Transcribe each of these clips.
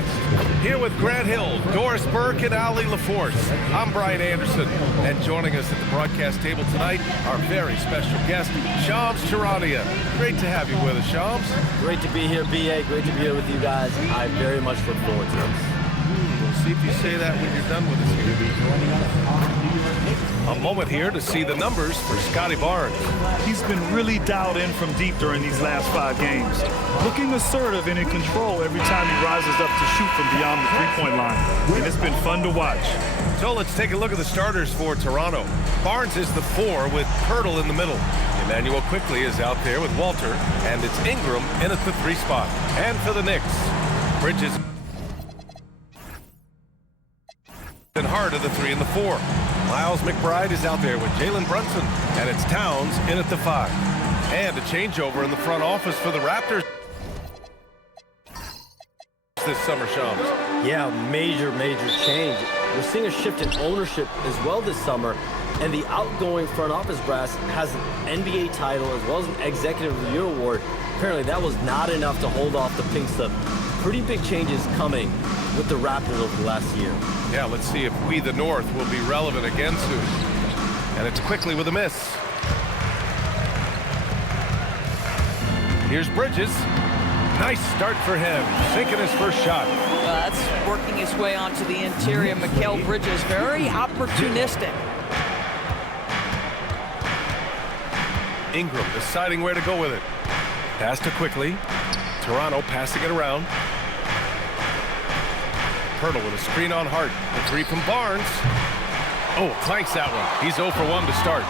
next. Here with Grant Hill, Doris Burke, and Ali LaForce. I'm Brian Anderson, and joining us at the broadcast table tonight, our very special guest, Shams Charania. Great to have you with us, Shams. Great to be here, BA. Great to be here with you guys. I very much look forward to this. We'll see if you say that when you're done with us here. A moment here to see the numbers for Scotty Barnes. He's been really dialed in from deep during these last 5 games. Looking assertive and in control every time he rises up to shoot from beyond the three-point line. And it's been fun to watch. So let's take a look at the starters for Toronto. Barnes is the 4 with Pirtle in the middle. Emmanuel quickly is out there with Walter, and it's Ingram in at the 3 spot. And for the Knicks, Bridges and Hart at the 3 and the 4. Miles McBride is out there with Jalen Brunson, and it's Towns in at the 5. And a changeover in the front office for the Raptors this summer, Shams. Yeah, major change. We're seeing a shift in ownership as well this summer, and the outgoing front office brass has an NBA title as well as an Executive of the Year award. Apparently that was not enough to hold off the pink slip. Pretty big changes coming with the Raptors over the last year. Yeah, let's see if we, the North, will be relevant again soon. And it's quickly with a miss. Here's Bridges. Nice start for him, sinking his first shot. That's working his way onto the interior. Mikal Bridges, very opportunistic. Ingram deciding where to go with it. Pass to quickly. Toronto passing it around. Pirtle with a screen on Hart. The 3 from Barnes. Oh, clanks that one. He's 0 for 1 to start.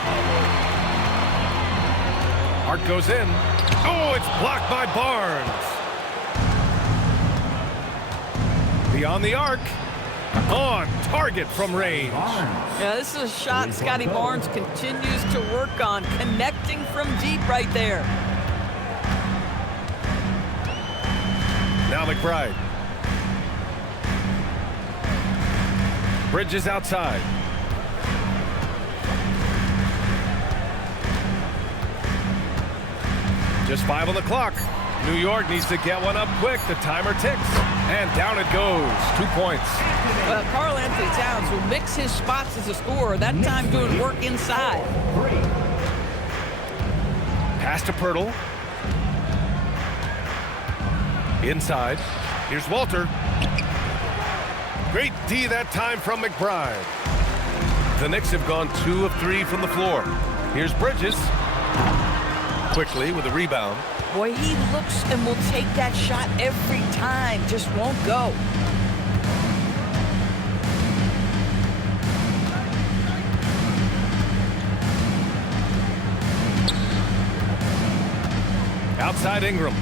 Hart goes in. Oh, it's blocked by Barnes. Beyond the arc. On target from range. Yeah, this is a shot Scotty Barnes continues to work on, connecting from deep right there. Now McBride. Bridges outside. Just 5 on the clock. New York needs to get one up quick. The timer ticks. And down it goes. 2 points. Well, Karl Anthony Towns will mix his spots as a scorer, that time doing work inside. Pass to Pirtle. Inside. Here's Walter. Great D that time from McBride. The Knicks have gone 2 of 3 from the floor. Here's Bridges. Quickly with a rebound. Boy, he looks and will take that shot every time, just won't go. Outside Ingram.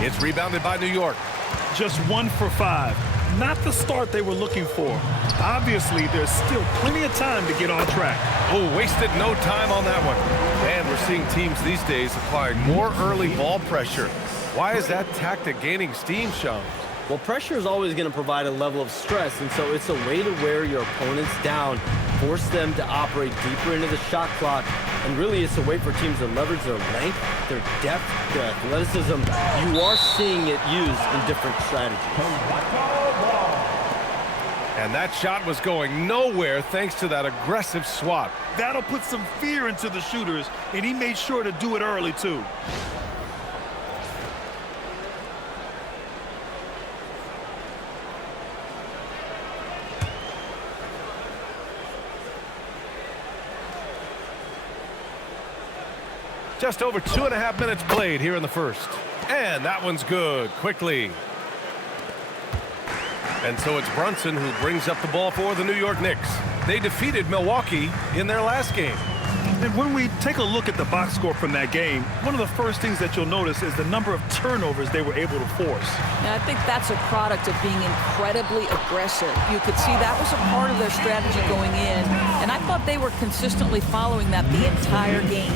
It's rebounded by New York. Just 1 for 5. Not the start they were looking for. Obviously, there's still plenty of time to get on track. Oh, wasted no time on that one. And we're seeing teams these days applying more early ball pressure. Why is that tactic gaining steam, Sean? Well, pressure is always going to provide a level of stress, and so it's a way to wear your opponents down, force them to operate deeper into the shot clock, and really it's a way for teams to leverage their length, their depth, their athleticism. You are seeing it used in different strategies. And that shot was going nowhere thanks to that aggressive swat. That'll put some fear into the shooters, and he made sure to do it early, too. Just over 2.5 minutes played here in the first. And that one's good, quickly. And so it's Brunson who brings up the ball for the New York Knicks. They defeated Milwaukee in their last game. And when we take a look at the box score from that game, one of the first things that you'll notice is the number of turnovers they were able to force. Yeah, I think that's a product of being incredibly aggressive. You could see that was a part of their strategy going in, and I thought they were consistently following that the entire game.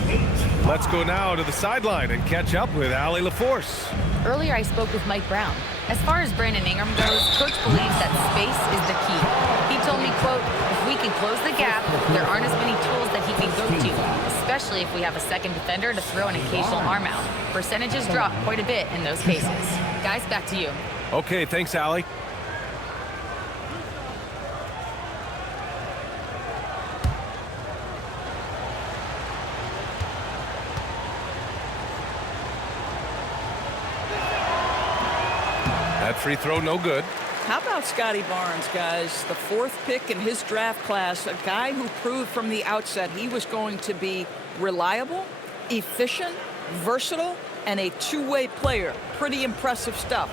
Let's go now to the sideline and catch up with Ali LaForce. Earlier, I spoke with Mike Brown. As far as Brandon Ingram goes, Coach believes that space is the key. He told me, quote, if we can close the gap, there aren't as many tools that he we go to, especially if we have a second defender to throw an occasional arm out. Percentages drop quite a bit in those cases. Guys, back to you. Okay, thanks, Allie. That free throw, no good. How about Scotty Barnes, guys? The 4th pick in his draft class, a guy who proved from the outset he was going to be reliable, efficient, versatile, and a two-way player. Pretty impressive stuff.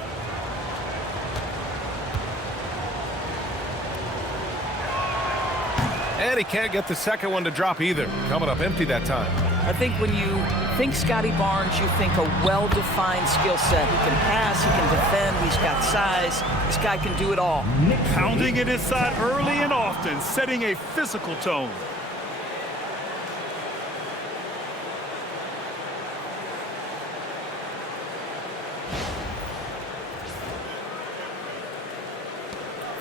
And he can't get the second one to drop either. Coming up empty that time. I think when you think Scotty Barnes, you think a well-defined skill set. He can pass, he can defend, he's got size. This guy can do it all. Pounding it inside early and often, setting a physical tone.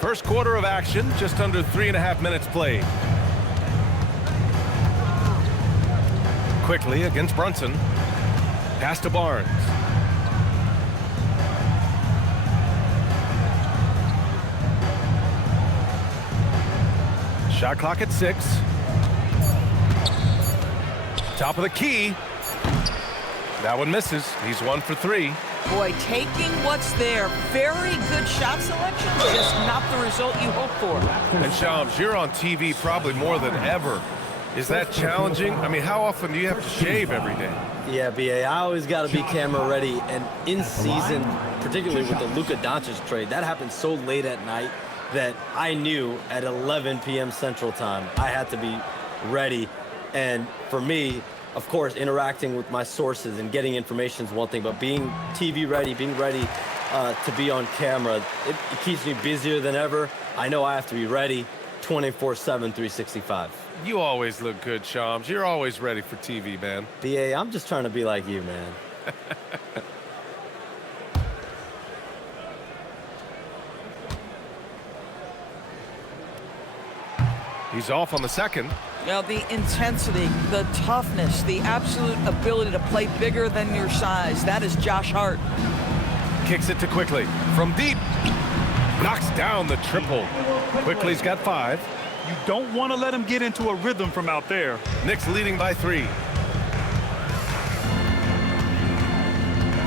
First quarter of action, just under 3.5 minutes played. Quickly against Brunson. Pass to Barnes. Shot clock at 6. Top of the key. That one misses. He's 1 for 3. Boy, taking what's there. Very good shot selection, just not the result you hope for. And Shams, you're on TV probably more than ever. Is that challenging? I mean, how often do you have to shave every day? Yeah, BA, I always got to be camera ready. And in season, particularly with the Luka Doncic trade, that happened so late at night that I knew at 11 p.m. Central Time I had to be ready. And for me, of course, interacting with my sources and getting information is one thing, but being TV ready, being ready to be on camera, it keeps me busier than ever. I know I have to be ready 24/7, 365. You always look good, Shams. You're always ready for TV, man. BA, I'm just trying to be like you, man. He's off on the second. Now, the intensity, the toughness, the absolute ability to play bigger than your size, that is Josh Hart. Kicks it to Quickly. From deep. Knocks down the triple. Quickly's got 5. You don't want to let him get into a rhythm from out there. Knicks leading by 3.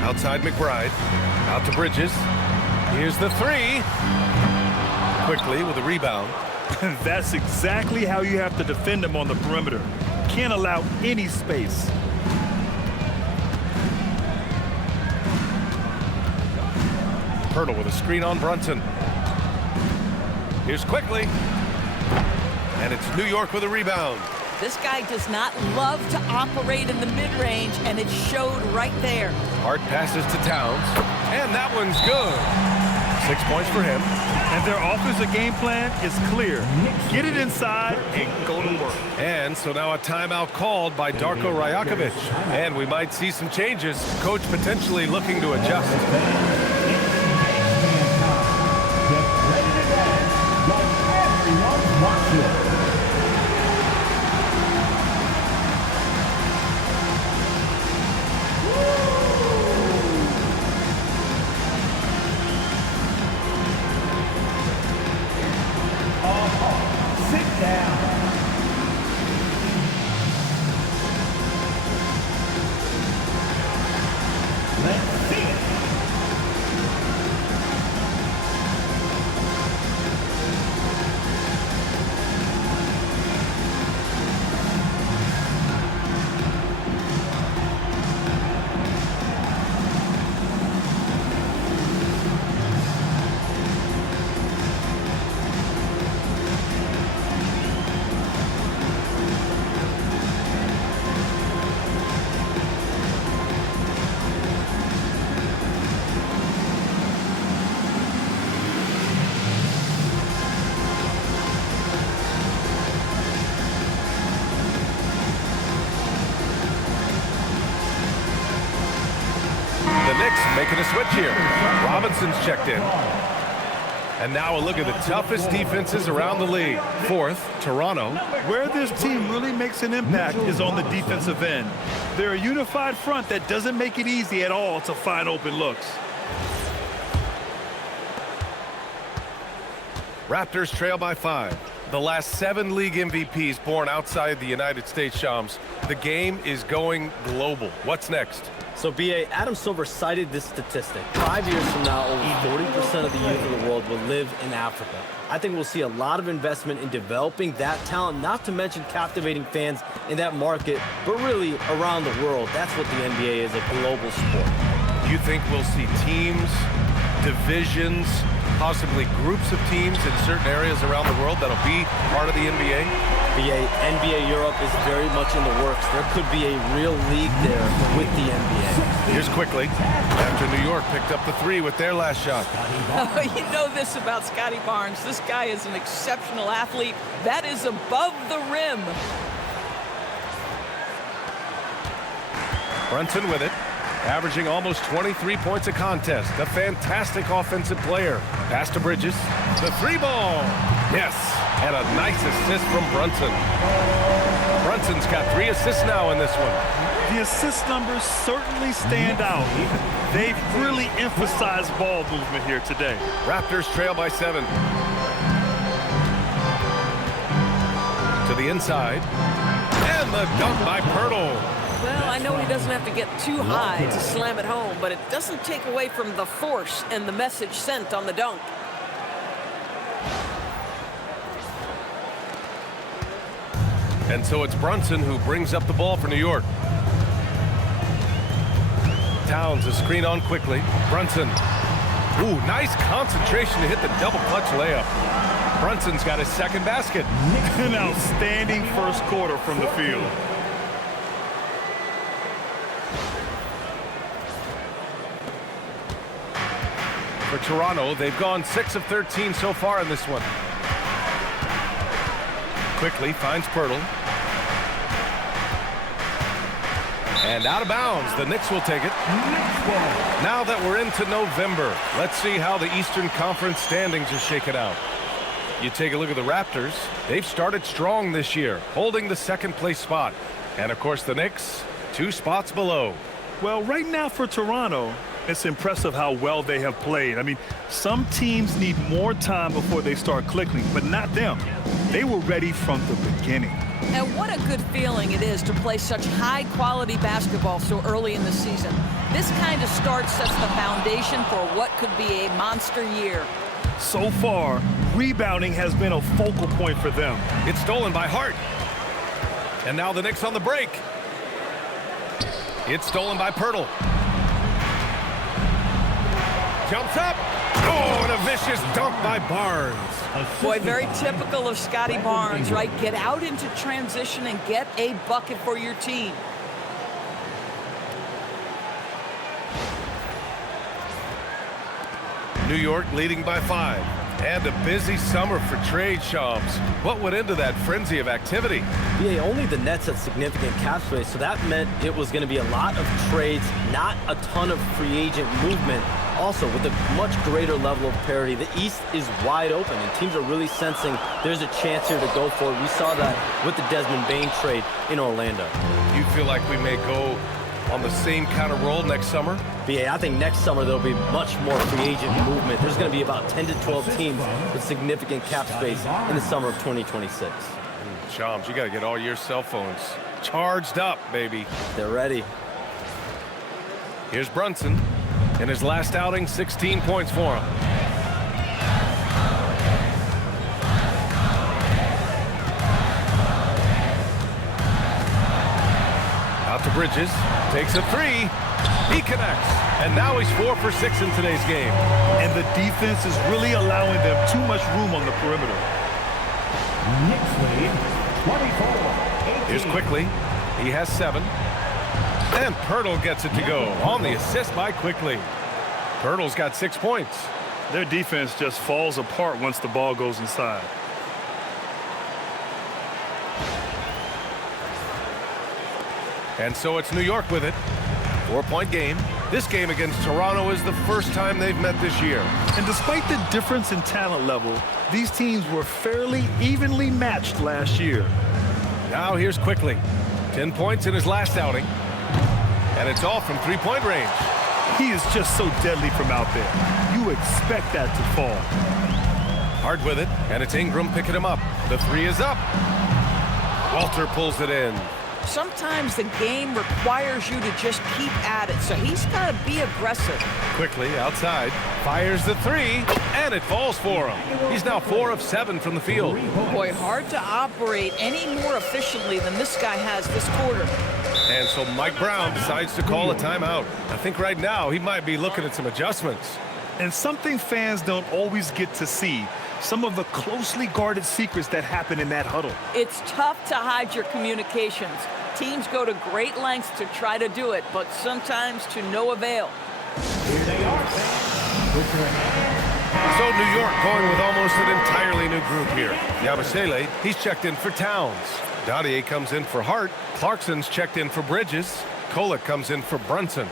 Outside McBride. Out to Bridges. Here's the 3. Quickly with a rebound. That's exactly how you have to defend him on the perimeter. Can't allow any space. Pirtle with a screen on Brunson. Here's Quickly. And it's New York with a rebound. This guy does not love to operate in the mid-range, and it showed right there. Hart passes to Towns. And that one's good. 6 points for him. And their offensive game plan is clear. Get it inside and go to work. And so now a timeout called by Darko Rajakovic. And we might see some changes. Coach potentially looking to adjust. Making a switch here. Robinson's checked in. And now a look at the toughest defenses around the league. Fourth, Toronto. Where this team really makes an impact is on the defensive end. They're a unified front that doesn't make it easy at all to find open looks. Raptors trail by 5. The last 7 league MVPs born outside the United States, Shams. The game is going global. What's next? So, B.A., Adam Silver cited this statistic. 5 years from now, over 40% of the youth of the world will live in Africa. I think we'll see a lot of investment in developing that talent, not to mention captivating fans in that market, but really around the world. That's what the NBA is, a global sport. You think we'll see teams, divisions, possibly groups of teams in certain areas around the world that'll be part of the NBA? NBA Europe is very much in the works. There could be a real league there with the NBA. Here's quickly, after New York picked up the 3 with their last shot. Oh, you know this about Scotty Barnes. This guy is an exceptional athlete. That is above the rim. Brunson with it, averaging almost 23 points a contest. A fantastic offensive player. Pass to Bridges. The 3 ball. Yes, and a nice assist from Brunson. Brunson's got 3 assists now in this one. The assist numbers certainly stand out. They've really emphasized ball movement here today. Raptors trail by 7. To the inside. And the dunk by Pirtle. Well, I know he doesn't have to get too high to slam it home, but it doesn't take away from the force and the message sent on the dunk. And so it's Brunson who brings up the ball for New York. Towns is screen on quickly. Brunson. Ooh, nice concentration to hit the double clutch layup. Brunson's got his second basket. An outstanding first quarter from the field. For Toronto, they've gone 6 of 13 so far in this one. Quickly finds Pirtle. And out of bounds. The Knicks will take it. Now that we're into November, let's see how the Eastern Conference standings are shaken out. You take a look at the Raptors. They've started strong this year, holding the second place spot. And of course the Knicks, 2 spots below. Well, right now for Toronto, it's impressive how well they have played. I mean, some teams need more time before they start clicking, but not them. They were ready from the beginning. And what a good feeling it is to play such high-quality basketball so early in the season. This kind of start sets the foundation for what could be a monster year. So far, rebounding has been a focal point for them. It's stolen by Hart. And now the Knicks on the break. It's stolen by Pirtle. Jumps up. Oh, and a vicious dunk by Barnes. Boy, very typical of Scotty Barnes, right? Get out into transition and get a bucket for your team. New York leading by 5. And a busy summer for trade shops. What went into that frenzy of activity? Yeah, only the Nets had significant cap space, so that meant it was going to be a lot of trades, not a ton of free agent movement. Also, with a much greater level of parity, the East is wide open, and teams are really sensing there's a chance here to go for it. We saw that with the Desmond Bane trade in Orlando. You feel like we may go on the same kind of roll next summer? Yeah, I think next summer there'll be much more free agent movement. There's going to be about 10 to 12 teams with significant cap space in the summer of 2026. Shams, you got to get all your cell phones charged up, baby. They're ready. Here's Brunson. In his last outing, 16 points for him. Out to Bridges. Takes a 3. He connects. And now he's 4 for 6 in today's game. And the defense is really allowing them too much room on the perimeter. Knicks lead 24-18. Here's quickly. He has 7. And Pirtle gets it to go on the assist by Quickly. Pirtle's got 6 points. Their defense just falls apart once the ball goes inside. And so it's New York with it. 4-point game. This game against Toronto is the first time they've met this year. And despite the difference in talent level, these teams were fairly evenly matched last year. Now here's Quickly. 10 points in his last outing. And it's off from three-point range. He is just so deadly from out there. You expect that to fall. Hard with it, and it's Ingram picking him up. The three is up. Walter pulls it in. Sometimes the game requires you to just keep at it, so he's got to be aggressive. Quickly outside, fires the three, and it falls for him. He's now 4 of 7 from the field. Boy, hard to operate any more efficiently than this guy has this quarter. And so Mike Brown decides to call a timeout. I think right now he might be looking at some adjustments. And something fans don't always get to see, some of the closely guarded secrets that happen in that huddle. It's tough to hide your communications. Teams go to great lengths to try to do it, but sometimes to no avail. Here they are, fans. With their hands. So New York going with almost an entirely new group here. Yabusele, he's checked in for Towns. Dadier comes in for Hart. Clarkson's checked in for Bridges. Kolek comes in for Brunson.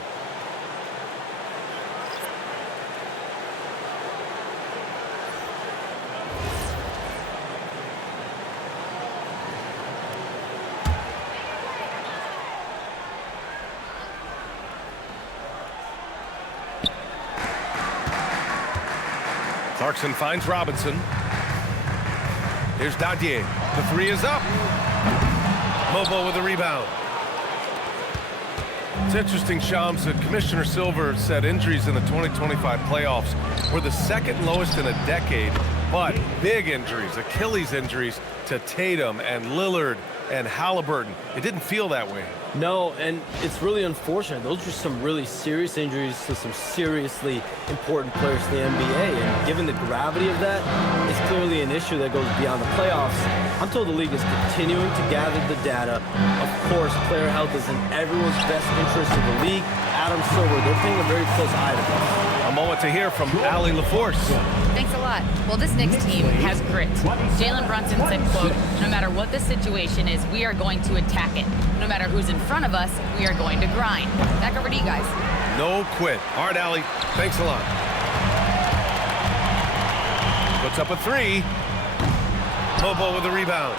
Clarkson finds Robinson. Here's Dadier. The three is up. Mobo with a rebound. It's interesting, Shams, that Commissioner Silver said injuries in the 2025 playoffs were the second lowest in a decade, but big injuries, Achilles injuries to Tatum and Lillard and Halliburton. It didn't feel that way. No, and it's really unfortunate. Those are some really serious injuries to some seriously important players in the NBA. And given the gravity of that, it's clearly an issue that goes beyond the playoffs. I'm told the league is continuing to gather the data. Of course, player health is in everyone's best interest in the league. Adam Silver, they're paying a very close eye to this. A moment to hear from Allie LaForce. Thanks a lot. Well, this Knicks team has grit. Jalen Brunson said, quote, no matter what the situation is, we are going to attack it. No matter who's in front of us, we are going to grind. Back over to you guys. No quit. All right, Allie. Thanks a lot. Puts up a three. Mobo with a rebound.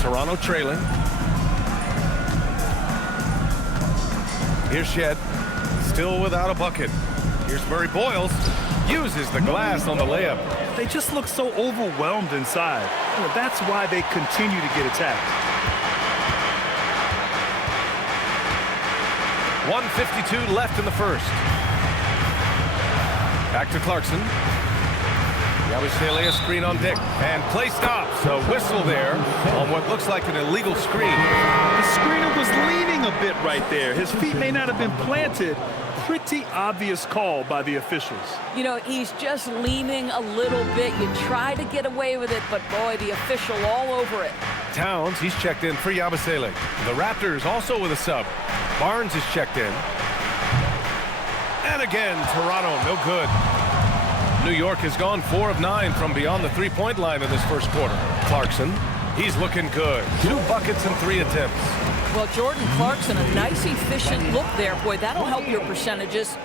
Toronto trailing. Here's Shed. Still without a bucket. Here's Murray Boyles. Uses the glass on the layup. They just look so overwhelmed inside. That's why they continue to get attacked. 1:52 left in the first. Back to Clarkson. Yabusele, a screen on Dick. And play stops. A whistle there on what looks like an illegal screen. The screener was leaning a bit right there. His feet may not have been planted. Pretty obvious call by the officials. You know, he's just leaning a little bit. You try to get away with it, but boy, the official all over it. Towns, he's checked in for Yabusele. The Raptors also with a sub. Barnes is checked in. And again, Toronto, no good. New York has gone 4 of 9 from beyond the three-point line in this first quarter. Clarkson, he's looking good. 2 buckets and 3 attempts. Well, Jordan Clarkson, a nice, efficient look there. Boy, that'll help your percentages.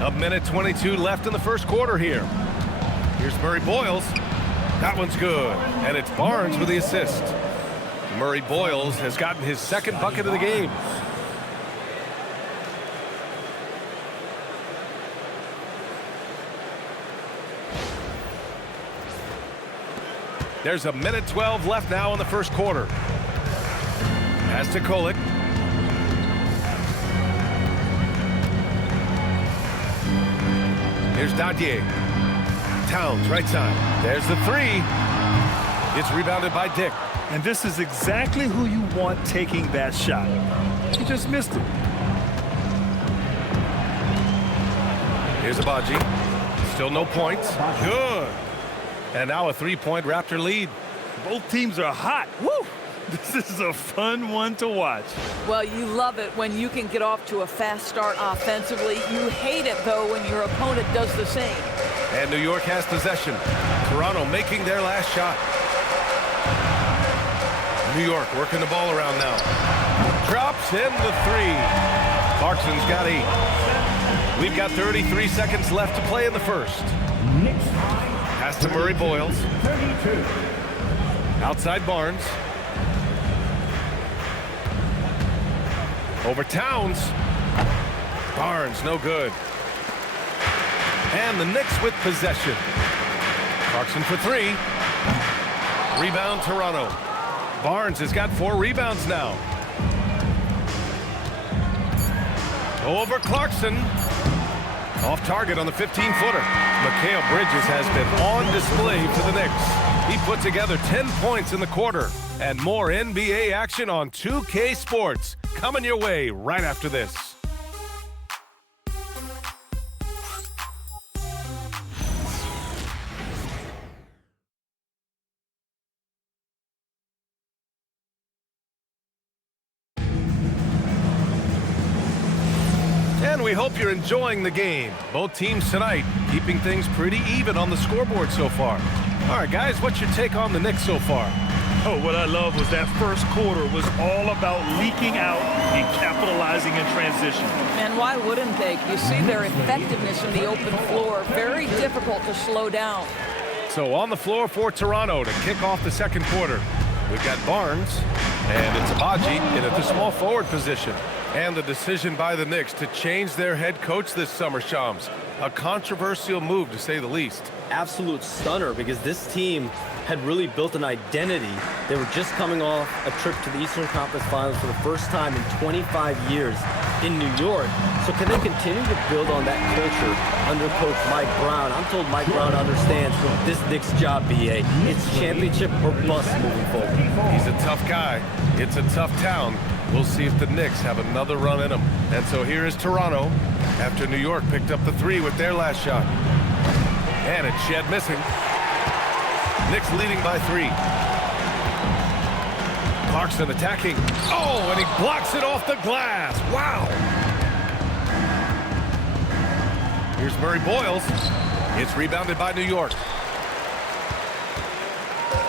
A minute 22 left in the first quarter here. Here's Murray Boyles. That one's good. And it's Barnes with the assist. Murray Boyles has gotten his second bucket of the game. There's a minute 12 left now in the first quarter. Pass to Kolek. Here's Dadier. Towns, right side. There's the three. It's rebounded by Dick. And this is exactly who you want taking that shot. He just missed it. Here's Abaji. Still no points. Good. And now a three-point Raptor lead. Both teams are hot. Woo! This is a fun one to watch. Well, you love it when you can get off to a fast start offensively. You hate it, though, when your opponent does the same. And New York has possession. Toronto making their last shot. New York working the ball around now. Drops in the 3. Clarkson's got 8. We've got 33 seconds left to play in the first. Pass to Murray Boyles. 32. Outside Barnes. Over Towns. Barnes, no good. And the Knicks with possession. Clarkson for 3. Rebound, Toronto. Barnes has got 4 rebounds now. Over Clarkson. Off target on the 15-footer. Mikal Bridges has been on display for the Knicks. He put together 10 points in the quarter. And more NBA action on 2K Sports. Coming your way right after this. And we hope you're enjoying the game. Both teams tonight keeping things pretty even on the scoreboard so far. All right, guys, what's your take on the Knicks so far? Oh, what I love was that first quarter was all about leaking out and capitalizing in transition. And why wouldn't they? You see their effectiveness in the open floor. Very difficult to slow down. So on the floor for Toronto to kick off the second quarter. We've got Barnes, and it's Abaji in at the small forward position. And the decision by the Knicks to change their head coach this summer, Shams. A controversial move, to say the least. Absolute stunner, because this team had really built an identity. They were just coming off a trip to the Eastern Conference Finals for the first time in 25 years in New York. So can they continue to build on that culture under Coach Mike Brown? I'm told Mike Brown understands this Knicks job, BA. It's championship or bust moving forward. He's a tough guy. It's a tough town. We'll see if the Knicks have another run in them. And so here is Toronto after New York picked up the 3 with their last shot. And it's Shed missing. Knicks leading by 3. Clarkson attacking. Oh, and he blocks it off the glass. Wow. Here's Murray Boyles. It's rebounded by New York.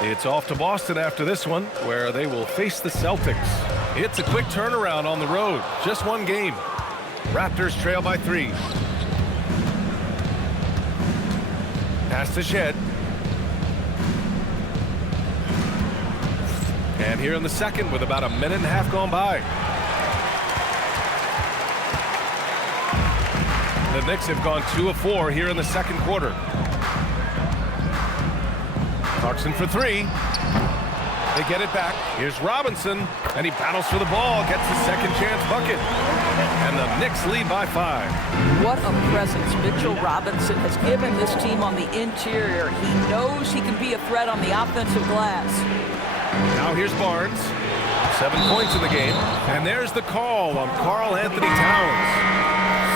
It's off to Boston after this one, where they will face the Celtics. It's a quick turnaround on the road. Just one game. Raptors trail by 3. Pass to Shed. And here in the second with about a minute and a half gone by. The Knicks have gone 2 of 4 here in the second quarter. Clarkson for 3. They get it back. Here's Robinson, and he battles for the ball, gets the second chance bucket. And the Knicks lead by 5. What a presence Mitchell Robinson has given this team on the interior. He knows he can be a threat on the offensive glass. Now here's Barnes. 7 points in the game. And there's the call on Karl Anthony Towns.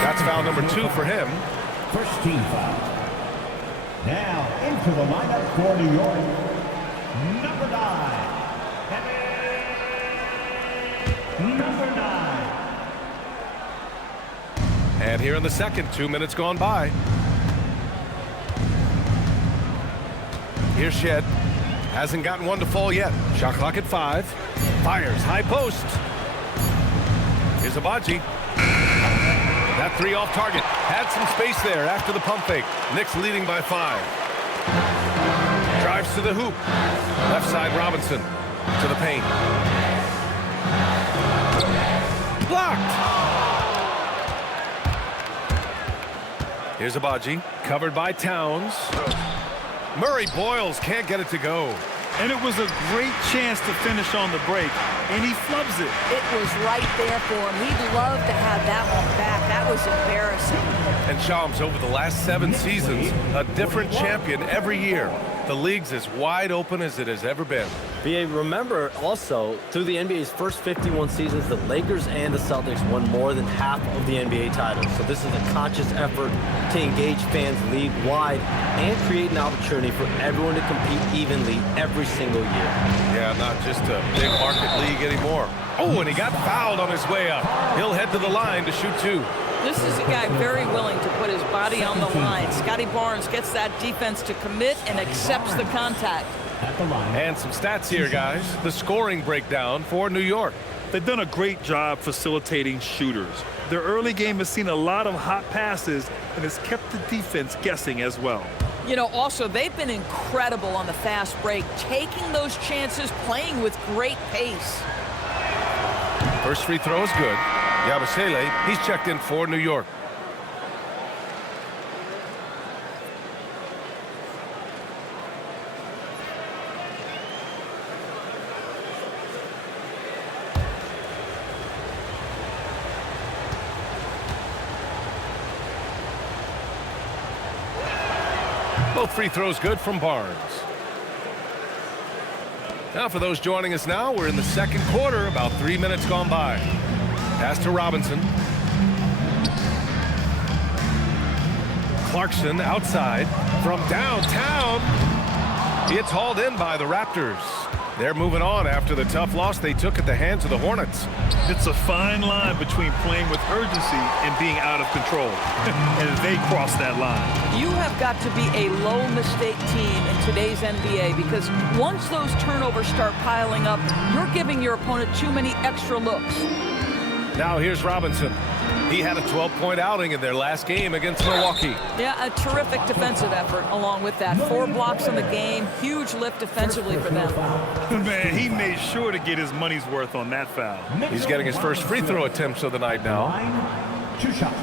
That's foul number 2 for him. First team foul. Now into the lineup for New York. Number 9. Number 9. And here in the second, 2 minutes gone by. Here's Shed. Hasn't gotten one to fall yet. Shot clock at 5. Fires, high post. Here's Abaji. That 3 off target. Had some space there after the pump fake. Knicks leading by 5. Drives to the hoop. Left side Robinson to the paint. Blocked. Here's Abaji, covered by Towns. Murray Boyles can't get it to go. And it was a great chance to finish on the break, and he flubs it. It was right there for him. He'd love to have that one back. That was embarrassing. And Shams, over the last 7 seasons, a different champion every year. The league's as wide open as it has ever been. BA, remember also, through the NBA's first 51 seasons, the Lakers and the Celtics won more than half of the NBA titles. So this is a conscious effort to engage fans league-wide and create an opportunity for everyone to compete evenly every single year. Yeah, not just a big market league anymore. Oh, and he got fouled on his way up. He'll head to the line to shoot 2. This is a guy very willing to put his body on the line. Scotty Barnes gets that defense to commit and accepts the contact. at the line. And some stats here, guys. The scoring breakdown for New York. They've done a great job facilitating shooters. Their early game has seen a lot of hot passes and has kept the defense guessing as well. You know, also, they've been incredible on the fast break, taking those chances, playing with great pace. First free throw is good. Yabusele, he's checked in for New York. Both free throws good from Barnes. Now for those joining us now, we're in the second quarter, about 3 minutes gone by. Pass to Robinson. Clarkson outside from downtown. It's hauled in by the Raptors. They're moving on after the tough loss they took at the hands of the Hornets. It's a fine line between playing with urgency and being out of control. And they cross that line. You have got to be a low-mistake team in today's NBA because once those turnovers start piling up, you're giving your opponent too many extra looks. Now here's Robinson. He had a 12-point outing in their last game against Milwaukee. Yeah, a terrific defensive effort along with that. 4 blocks in the game, huge lift defensively for them. Man, he made sure to get his money's worth on that foul. He's getting his first free throw attempts of the night now. Line, 2 shots.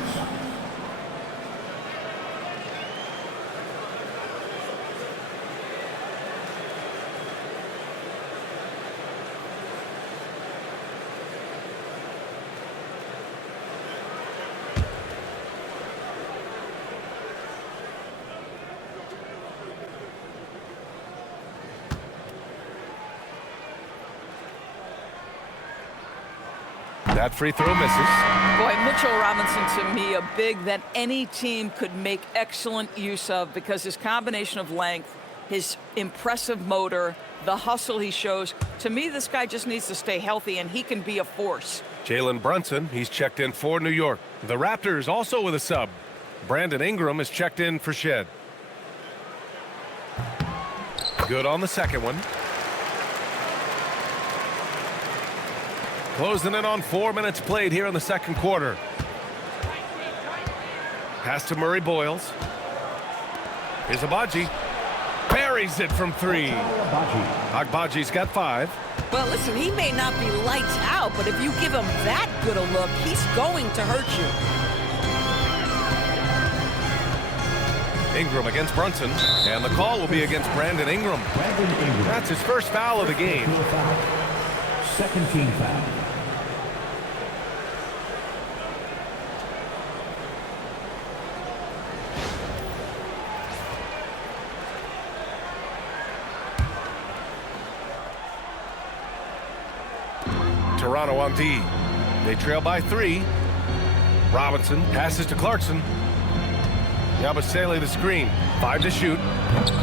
That free throw misses. Boy, Mitchell Robinson, to me, a big that any team could make excellent use of because his combination of length, his impressive motor, the hustle he shows. To me, this guy just needs to stay healthy, and he can be a force. Jalen Brunson, he's checked in for New York. The Raptors also with a sub. Brandon Ingram is checked in for Shed. Good on the second one. Closing in on 4 minutes played here in the second quarter. Pass to Murray Boyles. Here's Agbaji. Buries it from 3. Agbaji's got 5. Well, listen, he may not be lights out, but if you give him that good a look, he's going to hurt you. Ingram against Brunson, and the call will be against Brandon Ingram. That's his first foul of the game. Second team foul. Toronto on D. They trail by 3. Robinson passes to Clarkson. Yabusele the screen. 5 to shoot.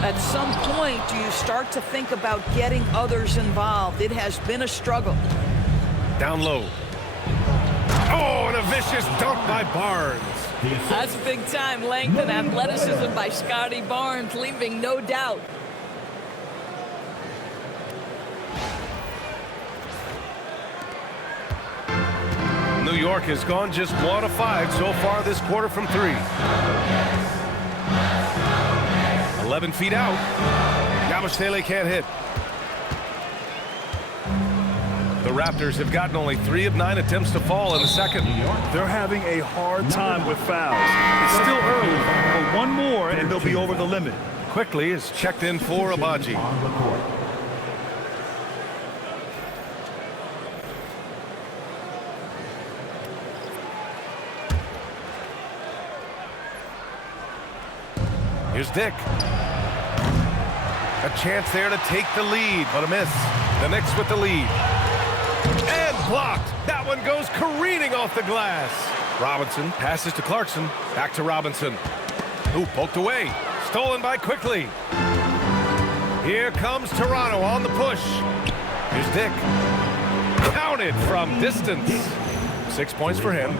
At some point, do you start to think about getting others involved? It has been a struggle. Down low. Oh, and a vicious dunk by Barnes. That's big time length and athleticism by Scotty Barnes, leaving no doubt. New York has gone just 1 of 5 so far this quarter from 3. 11 feet out. Yabusele can't hit. The Raptors have gotten only 3 of 9 attempts to fall in the second. They're having a hard time with fouls. It's still early, but one more and they'll be over the limit. Quickly is checked in for Agbaji. On the court. Here's Dick. A chance there to take the lead, but a miss. The Knicks with the lead. And blocked. That one goes careening off the glass. Robinson passes to Clarkson. Back to Robinson. Ooh, poked away. Stolen by Quickly. Here comes Toronto on the push. Here's Dick. Counted from distance. 6 points for him.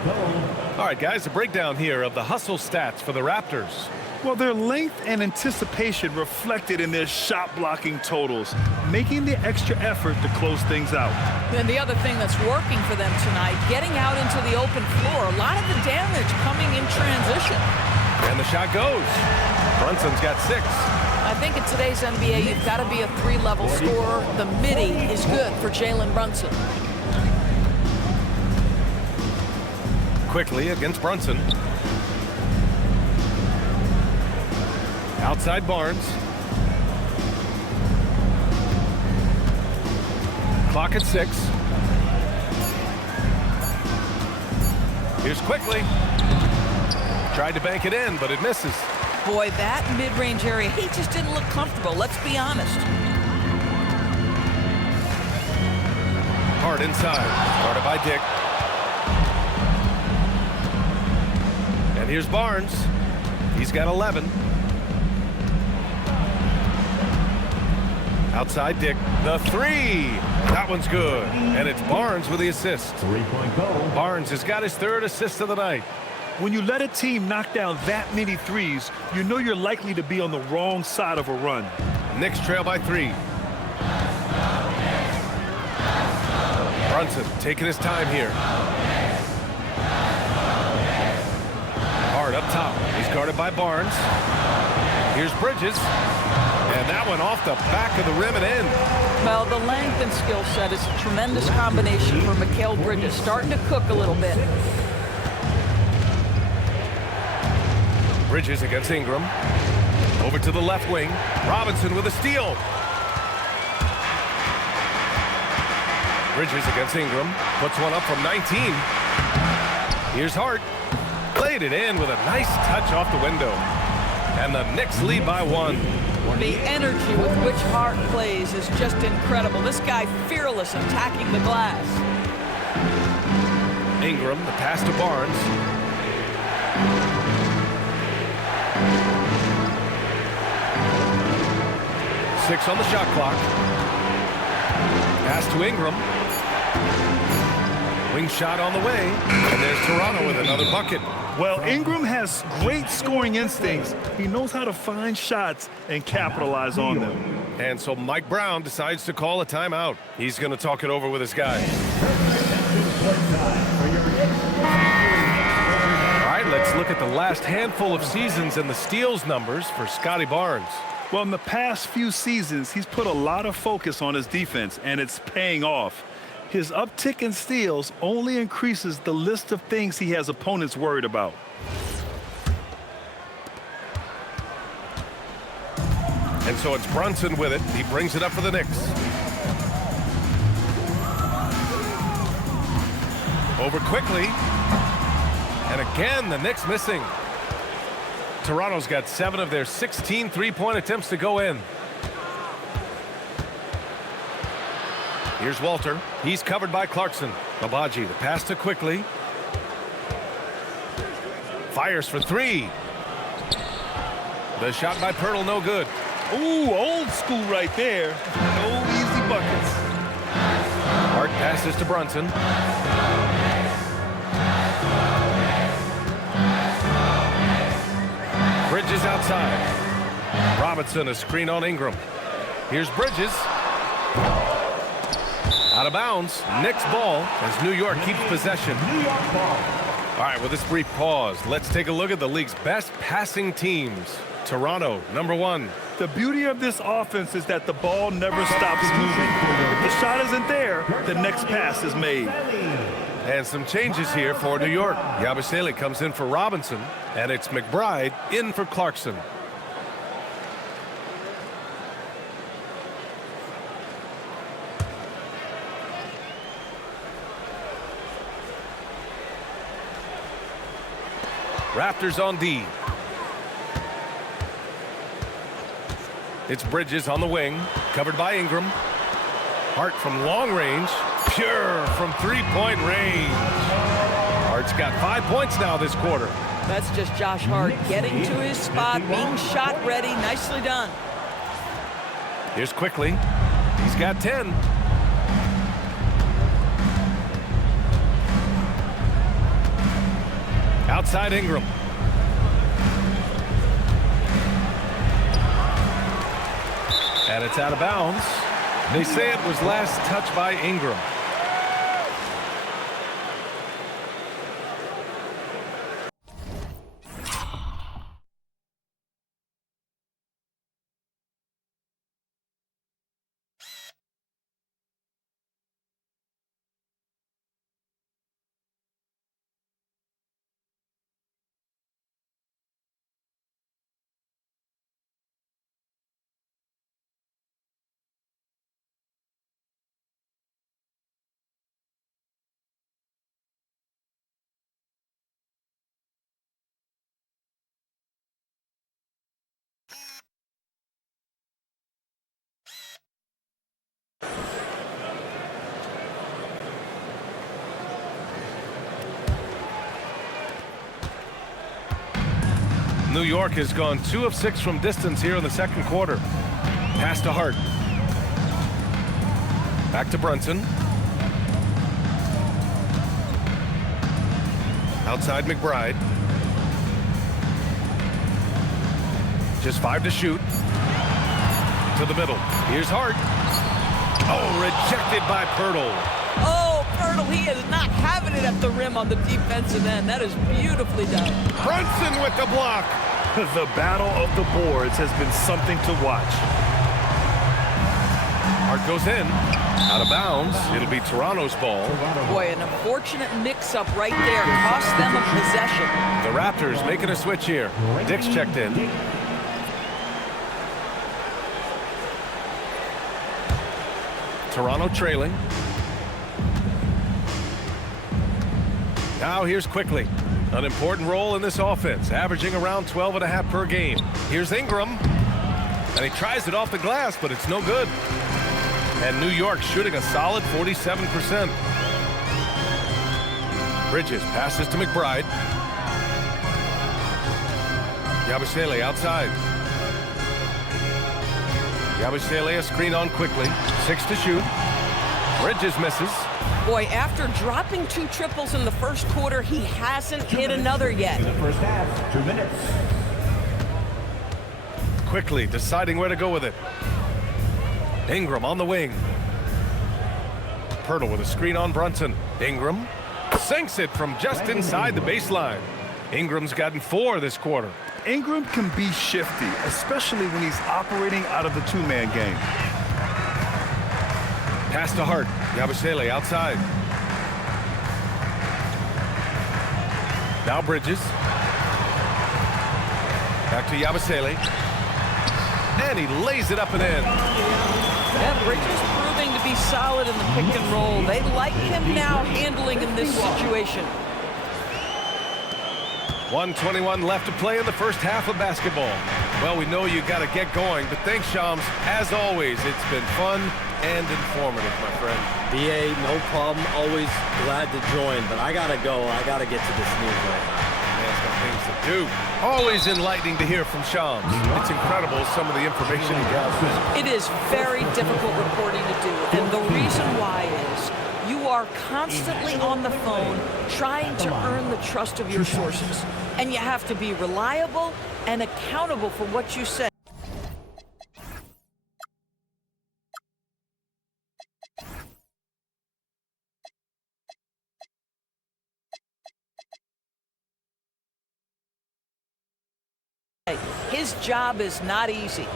All right, guys, a breakdown here of the hustle stats for the Raptors. Well, their length and anticipation reflected in their shot blocking totals, making the extra effort to close things out. And the other thing that's working for them tonight, getting out into the open floor, a lot of the damage coming in transition. And the shot goes. Brunson's got 6. I think in today's NBA, you've got to be a 3-level scorer. The midi is good for Jalen Brunson. Quickly against Brunson. Outside Barnes. Clock at 6. Here's Quickly. Tried to bank it in, but it misses. Boy, that mid-range area, he just didn't look comfortable, let's be honest. Hard inside. Guarded by Dick. And here's Barnes. He's got 11. Outside Dick. The 3. That one's good. And it's Barnes with the assist. 3-point goal. Barnes has got his 3rd assist of the night. When you let a team knock down that many threes, you know you're likely to be on the wrong side of a run. Knicks trail by 3. Brunson taking his time here. Hard up top. He's guarded by Barnes. Here's Bridges. And that one off the back of the rim and in. Well, the length and skill set is a tremendous combination for Mikal Bridges. Starting to cook a little bit. Bridges against Ingram. Over to the left wing. Robinson with a steal. Bridges against Ingram. Puts one up from 19. Here's Hart. Played it in with a nice touch off the window. And the Knicks lead by 1. The energy with which Hart plays is just incredible. This guy fearless attacking the glass. Ingram, the pass to Barnes. Six on the shot clock. Pass to Ingram. Wing shot on the way. And there's Toronto with another bucket. Well, Ingram has great scoring instincts. He knows how to find shots and capitalize on them. And so Mike Brown decides to call a timeout. He's going to talk it over with his guys. All right, let's look at the last handful of seasons and the steals numbers for Scotty Barnes. Well, in the past few seasons, he's put a lot of focus on his defense, and it's paying off. His uptick in steals only increases the list of things he has opponents worried about. And so it's Brunson with it. He brings it up for the Knicks. Over quickly. And again, the Knicks missing. Toronto's got 7 of their 16 three-point attempts to go in. Here's Walter. He's covered by Clarkson. Babaji, the pass to Quickly. Fires for 3. The shot by Pirtle, no good. Ooh, old school right there. No easy buckets. Hart passes to Brunson. Bridges outside. Robinson, a screen on Ingram. Here's Bridges. Out of bounds. Knicks ball as New York keeps possession. All right, with this brief pause, let's take a look at the league's best passing teams. Toronto, number 1. The beauty of this offense is that the ball never stops moving. If the shot isn't there, the next pass is made. And some changes here for New York. Yabusele comes in for Robinson, and it's McBride in for Clarkson. Raptors on D. It's Bridges on the wing, covered by Ingram. Hart from long range, pure from three-point range. Hart's got 5 points now this quarter. That's just Josh Hart getting to his spot, being shot ready. Nicely done. Here's Quickly. He's got 10. Outside Ingram. And it's out of bounds. They say it was last touched by Ingram. New York has gone 2 of 6 from distance here in the second quarter. Pass to Hart. Back to Brunson. Outside McBride. Just 5 to shoot. To the middle. Here's Hart. Oh, rejected by Pirtle. Oh, Pirtle, he is not having it at the rim on the defensive end. That is beautifully done. Brunson with the block. The battle of the boards has been something to watch. Hart goes in. Out of bounds. It'll be Toronto's ball. Boy, an unfortunate mix-up right there. Cost them a possession. The Raptors making a switch here. Dick's checked in. Toronto trailing. Now here's Quickly. An important role in this offense, averaging around 12.5 per game. Here's Ingram. And he tries it off the glass, but it's no good. And New York shooting a solid 47%. Bridges passes to McBride. Yabusele outside. Yabusele a screen on Quickly. 6 to shoot. Bridges misses. Boy, after dropping 2 triples in the first quarter, he hasn't hit another yet. In the first half, 2 minutes. Quickly deciding where to go with it. Ingram on the wing. Pirtle with a screen on Brunson. Ingram sinks it from just inside the baseline. Ingram's gotten 4 this quarter. Ingram can be shifty, especially when he's operating out of the two-man game. Pass to Hart. Yabusele outside. Now Bridges. Back to Yabusele. And he lays it up and in. Yeah, Bridges proving to be solid in the pick and roll. They like him now handling in this situation. 1:21 left to play in the first half of basketball. Well, we know you got to get going, but thanks, Shams. As always, it's been fun and informative, my friend. BA, no problem. Always glad to join, but I gotta go. I gotta get to this news right now. Man's got things to do. Always enlightening to hear from Shams. It's incredible some of the information he has. It is very difficult reporting to do, and the reason why is you are constantly on the phone trying to earn the trust of your sources, and you have to be reliable and accountable for what you say. His job is not easy.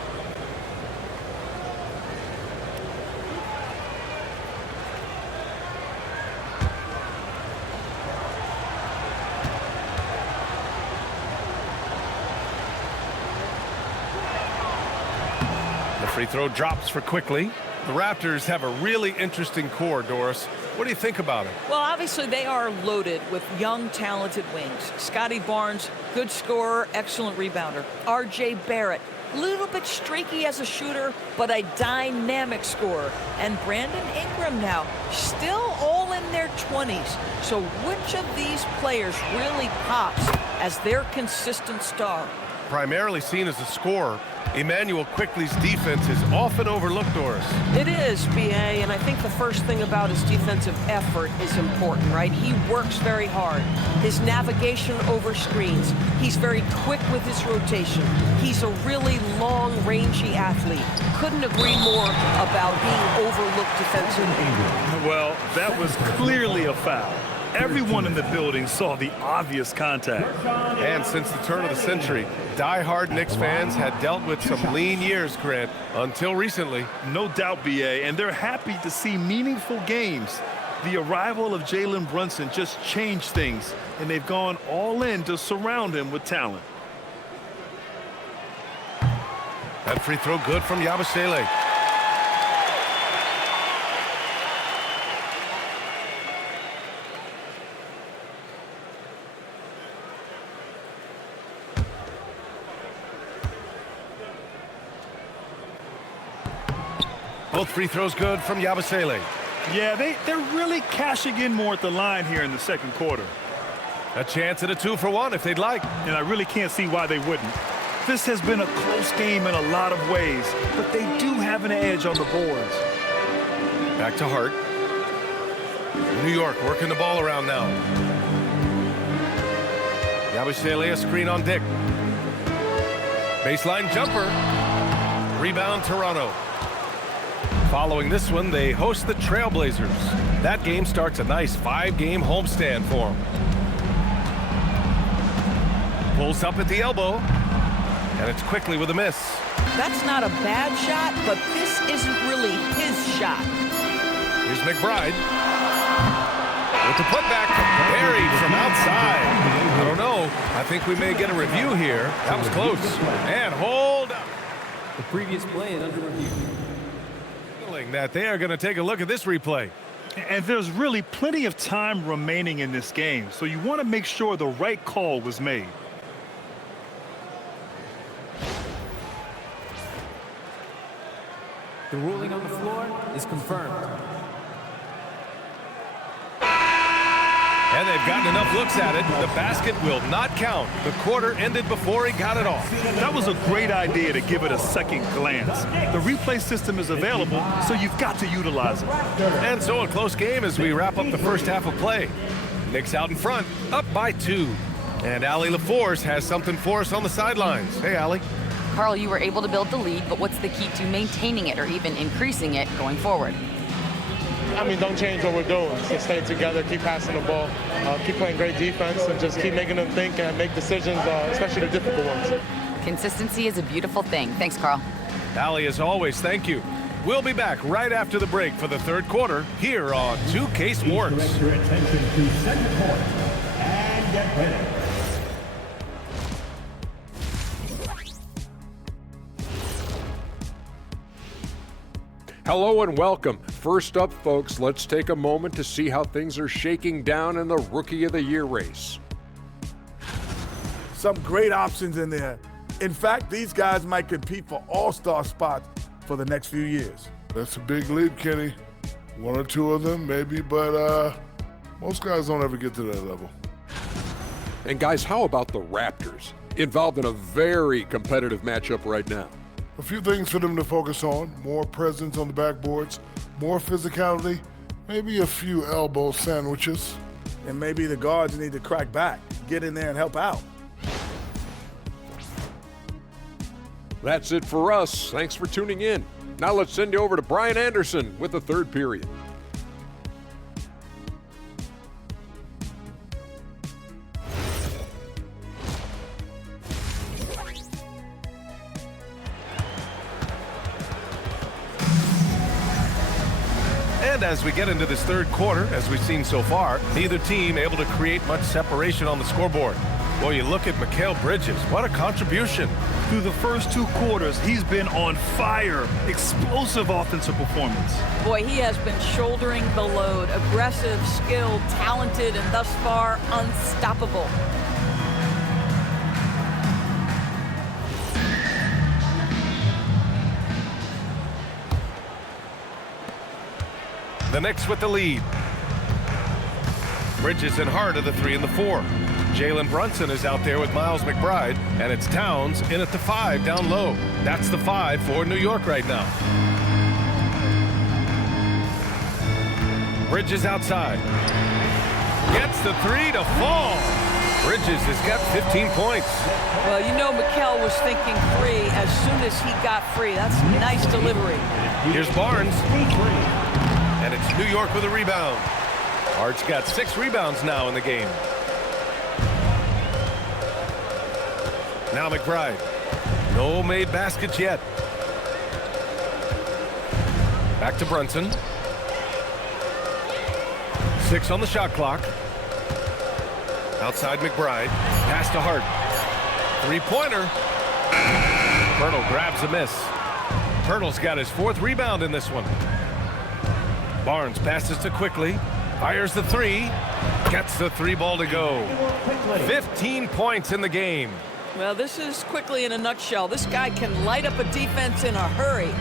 The free throw drops for Quickly. The Raptors have a really interesting core, Doris. What do you think about it? Well, obviously they are loaded with young, talented wings. Scotty Barnes, good scorer, excellent rebounder. R.J. Barrett, a little bit streaky as a shooter, but a dynamic scorer. And Brandon Ingram now, still all in their 20s. So which of these players really pops as their consistent star? primarily seen as a scorer, Immanuel Quickley's defense is often overlooked, Doris. It is, B.A., and I think the first thing about his defensive effort is important, right? He works very hard. His navigation over screens. He's very quick with his rotation. He's a really long, rangy athlete. Couldn't agree more about being overlooked defensively. Well, that was clearly a foul. Everyone in the building saw the obvious contact. And since the turn of the century, die-hard Knicks fans had dealt with some lean years, Grant, until recently. No doubt, B.A., and they're happy to see meaningful games. The arrival of Jalen Brunson just changed things, and they've gone all in to surround him with talent. That free throw good from Yabusele. Both free throws good from Yabusele. Yeah, they're really cashing in more at the line here in the second quarter. A chance at a 2-for-1 if they'd like. And I really can't see why they wouldn't. This has been a close game in a lot of ways, but they do have an edge on the boards. Back to Hart. New York working the ball around now. Yabusele, a screen on Dick. Baseline jumper. Rebound Toronto. Following this one, they host the Trailblazers. That game starts a nice 5-game homestand for them. Pulls up at the elbow, and it's Quickley with a miss. That's not a bad shot, but this isn't really his shot. Here's McBride. With the putback, buried from outside. I don't know. I think we may get a review here. That was close. And hold up. The previous play is under review. That they are going to take a look at this replay. And there's really plenty of time remaining in this game, so you want to make sure the right call was made. The ruling on the floor is confirmed. And they've gotten enough looks at it. The basket will not count. The quarter ended before he got it off. That was a great idea to give it a second glance. The replay system is available, so you've got to utilize it. And so a close game as we wrap up the first half of play. Knicks out in front, up by 2. And Allie LaForce has something for us on the sidelines. Hey, Allie. Carl, you were able to build the lead, but what's the key to maintaining it or even increasing it going forward? I mean, don't change what we're doing. Just stay together, keep passing the ball, keep playing great defense, and just keep making them think and make decisions, especially the difficult ones. Consistency is a beautiful thing. Thanks, Carl. Allie, as always, thank you. We'll be back right after the break for the third quarter here on 2K Sports. Direct your attention to center court and get ready. Hello and welcome. First up, folks, let's take a moment to see how things are shaking down in the Rookie of the Year race. Some great options in there. In fact, these guys might compete for all-star spots for the next few years. That's a big leap, Kenny. One or two of them, maybe, but most guys don't ever get to that level. And guys, how about the Raptors? Involved in a very competitive matchup right now. A few things for them to focus on: more presence on the backboards, more physicality, maybe a few elbow sandwiches. And maybe the guards need to crack back, get in there and help out. That's it for us. Thanks for tuning in. Now let's send you over to Brian Anderson with the third period. And as we get into this third quarter, as we've seen so far, neither team able to create much separation on the scoreboard. Well, you look at Mikal Bridges. What a contribution. Through the first 2 quarters, he's been on fire. Explosive offensive performance. Boy, he has been shouldering the load. Aggressive, skilled, talented, and thus far unstoppable. The Knicks with the lead. Bridges and Hart are the 3 and the 4. Jalen Brunson is out there with Miles McBride, and it's Towns in at the 5 down low. That's the 5 for New York right now. Bridges outside. Gets the 3 to fall. Bridges has got 15 points. Well, you know Mikal was thinking 3 as soon as he got free. That's nice delivery. Here's Barnes. And it's New York with a rebound. Hart's got 6 rebounds now in the game. Now McBride. No made baskets yet. Back to Brunson. 6 on the shot clock. Outside McBride. Pass to Hart. 3-pointer. Pirtle grabs a miss. Pirtle's got his 4th rebound in this one. Barnes passes to Quickly. Fires the 3. Gets the 3 ball to go. 15 points in the game. Well, this is Quickly in a nutshell. This guy can light up a defense in a hurry.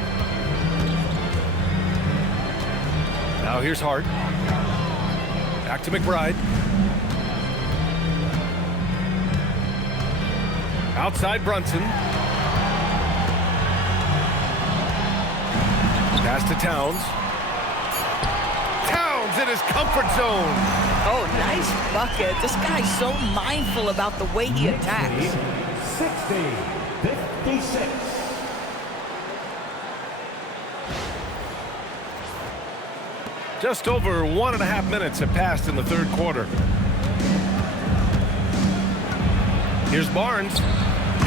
Now here's Hart. Back to McBride. Outside Brunson. Pass to Towns. Towns in his comfort zone. Oh, nice bucket. This guy's so mindful about the way he attacks. 60-56. Just over 1.5 minutes have passed in the 3rd quarter. Here's Barnes.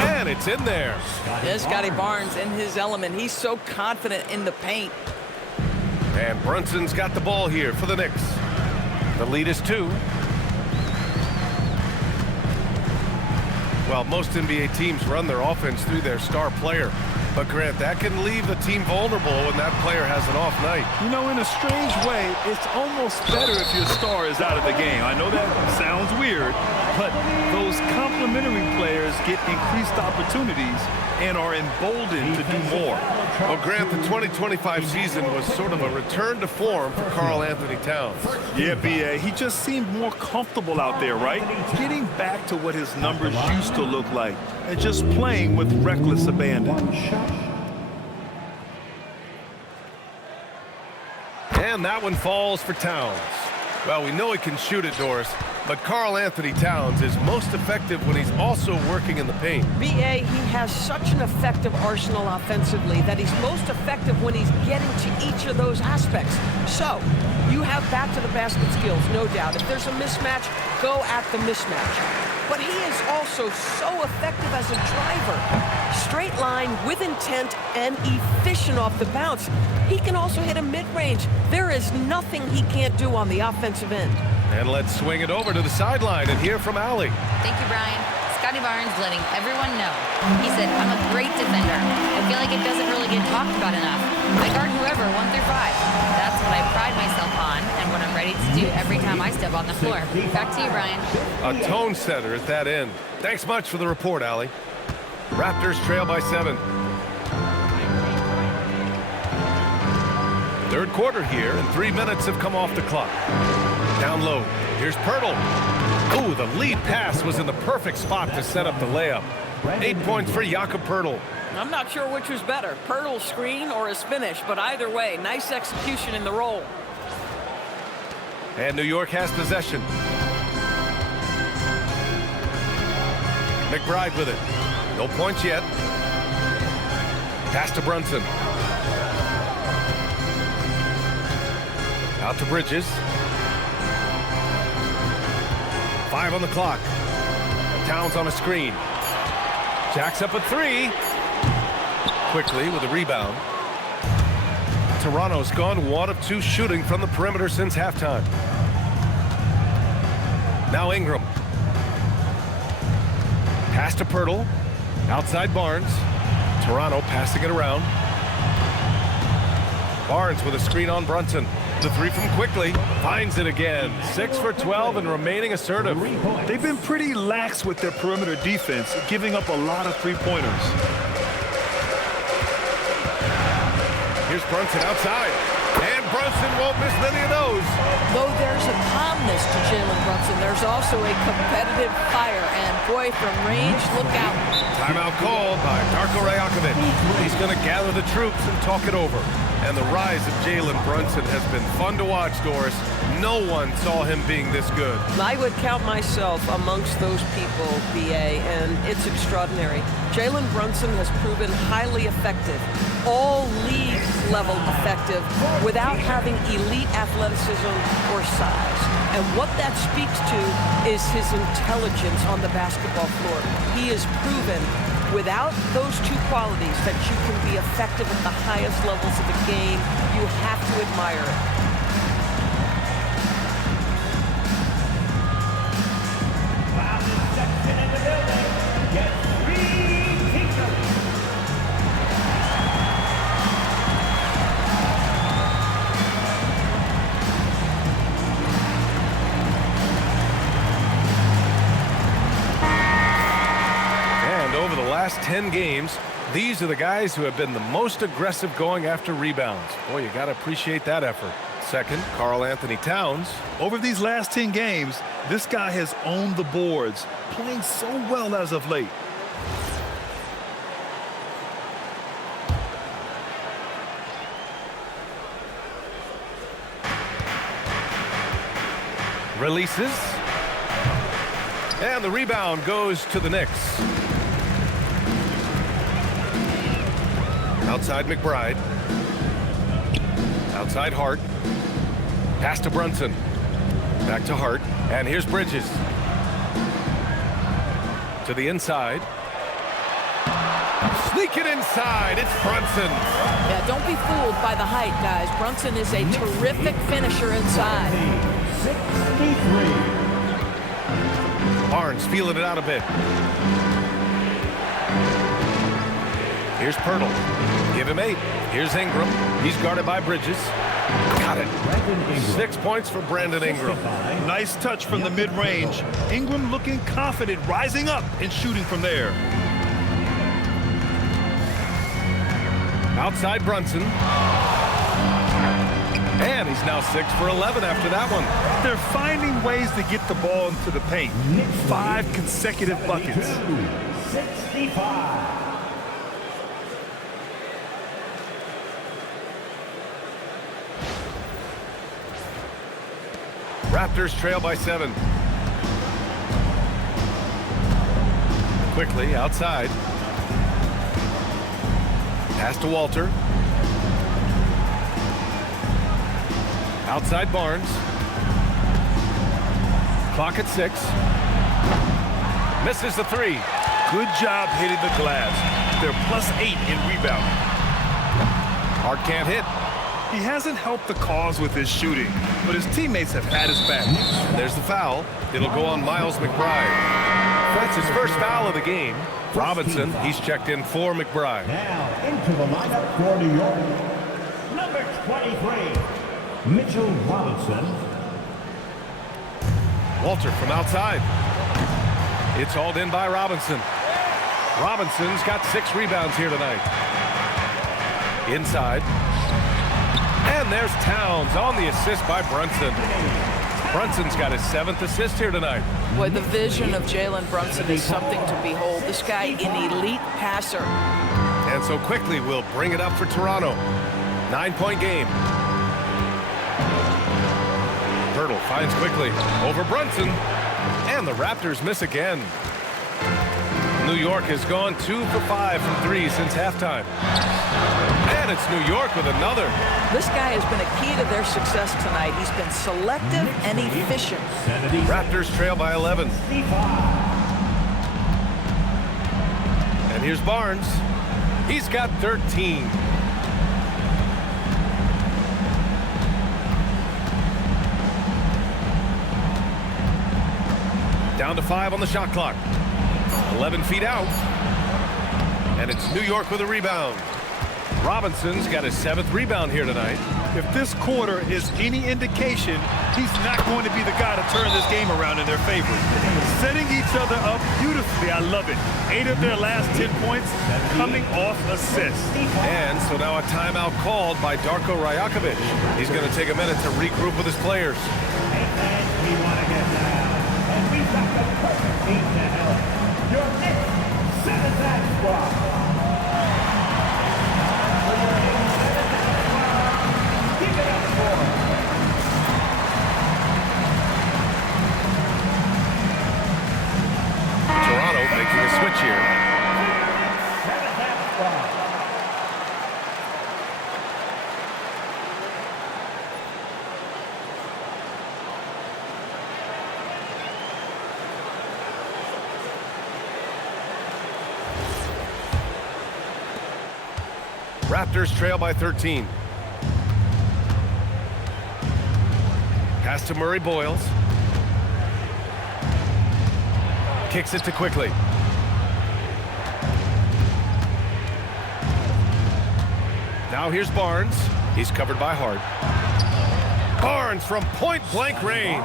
And it's in there. Yeah, Scotty Barnes in his element. He's so confident in the paint. And Brunson's got the ball here for the Knicks. The lead is 2. Well, most NBA teams run their offense through their star player. But, Grant, that can leave the team vulnerable when that player has an off night. You know, in a strange way, it's almost better if your star is out of the game. I know that sounds weird, but those complementary players get increased opportunities and are emboldened to do more. Well, Grant, the 2025 season was sort of a return to form for Karl Anthony Towns. Yeah, B.A., he just seemed more comfortable out there, right? Getting back to what his numbers used to look like and just playing with reckless abandon. And that one falls for Towns. Well, we know he can shoot it, Doris, but Karl Anthony Towns is most effective when he's also working in the paint. B.A., he has such an effective arsenal offensively that he's most effective when he's getting to each of those aspects. So, you have back to the basket skills, no doubt. If there's a mismatch, go at the mismatch. But he is also so effective as a driver. Straight line, with intent, and efficient off the bounce. He can also hit a mid-range. There is nothing he can't do on the offensive end. And let's swing it over to the sideline and hear from Allie. Thank you, Brian. Scotty Barnes letting everyone know. He said, I'm a great defender. I feel like it doesn't really get talked about enough. I guard whoever, 1 through 5. That's what I pride myself on and what I'm ready to do every time I step on the floor. Back to you, Brian. A tone setter at that end. Thanks much for the report, Allie. Raptors trail by 7. 3rd quarter here, and 3 minutes have come off the clock. Down low. Here's Pirtle. Ooh, the lead pass was in the perfect spot to set up the layup. 8 points for Jakob Pirtle. I'm not sure which was better, Pirtle's screen or his finish, but either way, nice execution in the roll. And New York has possession. McBride with it. No points yet. Pass to Brunson. Out to Bridges. 5 on the clock. Towns on a screen. Jacks up a 3. Quickly with a rebound. Toronto's gone 1 of 2 shooting from the perimeter since halftime. Now Ingram. Pass to Pirtle. Outside Barnes. Toronto passing it around. Barnes with a screen on Brunson. The 3 from Quickly. Finds it again. 6 for 12 and remaining assertive. They've been pretty lax with their perimeter defense, giving up a lot of 3-pointers. Here's Brunson outside. And Brunson won't miss many of those. Though there's a calmness to Jalen Brunson, there's also a competitive fire. And boy, from range, look out. Timeout called by Darko Rajakovic. He's going to gather the troops and talk it over. And the rise of Jalen Brunson has been fun to watch, Doris. No one saw him being this good. I would count myself amongst those people, BA, and it's extraordinary. Jalen Brunson has proven highly effective, all league level effective, without having elite athleticism or size. And what that speaks to is his intelligence on the basketball floor. He has proven without those two qualities that you can be effective at the highest levels of the game. You have to admire it. Last 10 games, these are the guys who have been the most aggressive going after rebounds. Boy, you got to appreciate that effort. Second, Karl Anthony Towns. Over these last 10 games, this guy has owned the boards, playing so well as of late. Releases. And the rebound goes to the Knicks. Outside McBride. Outside Hart. Pass to Brunson. Back to Hart. And here's Bridges. To the inside. Sneak it inside. It's Brunson. Yeah, don't be fooled by the height, guys. Brunson is a terrific finisher inside. 63. Barnes feeling it out a bit. Here's Pirtle. Give him 8. Here's Ingram. He's guarded by Bridges. Got it. 6 points for Brandon Ingram. Nice touch from the mid-range. Ingram looking confident, rising up and shooting from there. Outside Brunson. And he's now 6 for 11 after that one. They're finding ways to get the ball into the paint. 5 consecutive buckets. 65. Raptors trail by 7. Quickly outside. Pass to Walter. Outside Barnes. Clock at 6. Misses the 3. Good job hitting the glass. They're +8 in rebounding. Hart can't hit. He hasn't helped the cause with his shooting, but his teammates have had his back. There's the foul. It'll go on Miles McBride. That's his first foul of the game. Robinson, he's checked in for McBride. Now into the lineup for New York, number 23, Mitchell Robinson. Walter from outside. It's hauled in by Robinson. Robinson's got 6 rebounds here tonight. Inside. And there's Towns on the assist by Brunson. Brunson's got his 7th assist here tonight. Boy, the vision of Jalen Brunson is something to behold. This guy, an elite passer. And so quickly, we'll bring it up for Toronto. 9-point game. Pirtle finds quickly over Brunson. And the Raptors miss again. New York has gone 2 for 5 from 3 since halftime. And it's New York with another. This guy has been a key to their success tonight. He's been selective and efficient. Raptors trail by 11. And here's Barnes. He's got 13. Down to 5 on the shot clock. 11 feet out. And it's New York with a rebound. Robinson's got his 7th rebound here tonight. If this quarter is any indication, he's not going to be the guy to turn this game around in their favor. Setting each other up beautifully. I love it. 8 of their last 10 points coming off assists. And so now a timeout called by Darko Rajakovic. He's going to take a minute to regroup with his players. We want to get down, and we've got the perfect team to help. Your Knicks 7-man squad. Give it up for Toronto making a switch here. 7-man squad. Raptors trail by 13. Pass to Murray Boyles. Kicks it to Quickly. Now here's Barnes. He's covered by Hart. Barnes from point-blank range.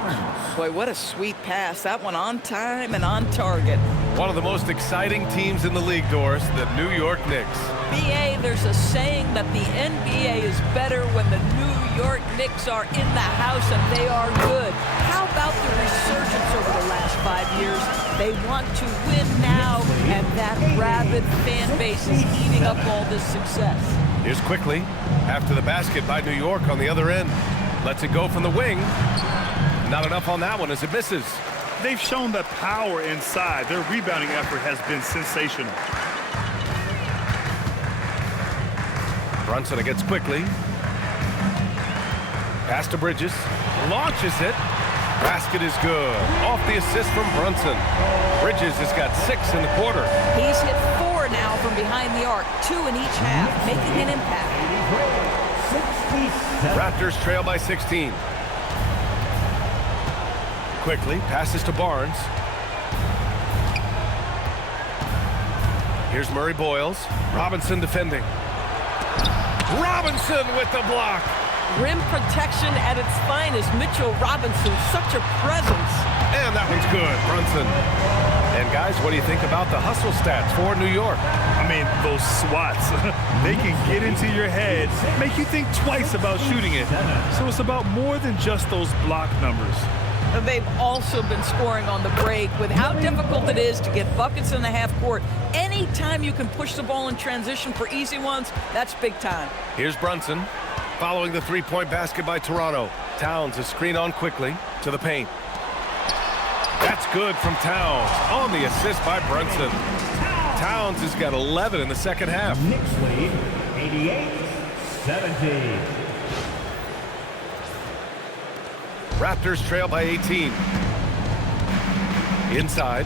Boy, what a sweet pass. That one on time and on target. One of the most exciting teams in the league, Doris, the New York Knicks. BA, there's a saying that the NBA is better when the New York Knicks are in the house and they are good. How about the resurgence over the last 5 years? They want to win now, and that rabid fan base is eating up all this success. Here's Quickly. After the basket by New York on the other end. Lets it go from the wing. Not enough on that one as it misses. They've shown the power inside. Their rebounding effort has been sensational. Brunson against Quickly. Pass to Bridges. Launches it. Basket is good. Off the assist from Brunson. Bridges has got 6 in the quarter. He's hit 4 now from behind the arc, 2 in each half, making an impact. Raptors trail by 16. Quickly passes to Barnes. Here's Murray Boyles. Robinson defending. Robinson with the block. Rim protection at its finest. Mitchell Robinson, such a presence. And that one's good, Brunson. And guys, what do you think about the hustle stats for New York? I mean, those swats, they can get into your head, make you think twice about shooting it. So it's about more than just those block numbers. They've also been scoring on the break with how difficult it is to get buckets in the half court. Anytime you can push the ball in transition for easy ones, that's big time. Here's Brunson following the three-point basket by Toronto. Towns is screen on Quickly to the paint. That's good from Towns on the assist by Brunson. Towns has got 11 in the second half. Knicks lead 88-17. Raptors trail by 18. Inside.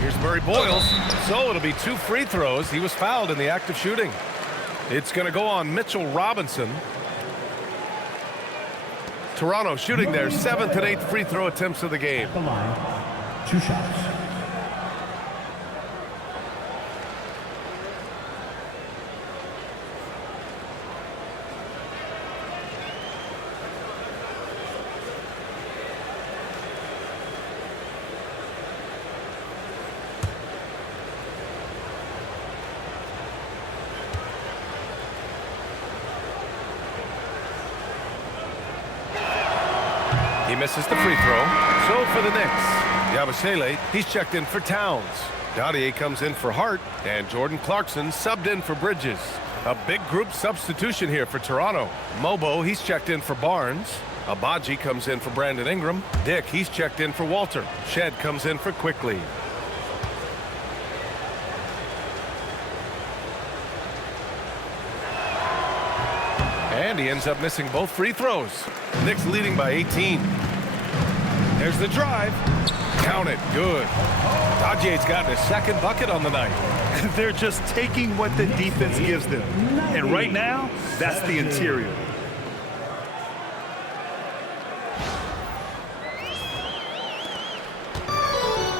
Here's Murray Boyles. So it'll be 2 free throws. He was fouled in the act of shooting. It's going to go on Mitchell Robinson. Toronto shooting their 7th and 8th free throw attempts of the game. At the line, 2 shots. He misses the free throw. So for the Knicks, Yabusele, he's checked in for Towns. Dadier comes in for Hart, and Jordan Clarkson subbed in for Bridges. A big group substitution here for Toronto. Mobo, he's checked in for Barnes. Abaji comes in for Brandon Ingram. Dick, he's checked in for Walter. Shed comes in for Quickly. And he ends up missing both free throws. Knicks leading by 18. There's the drive. Count it. Good. Dadier's gotten his 2nd bucket on the night. They're just taking what the defense gives them. And right now, that's the interior.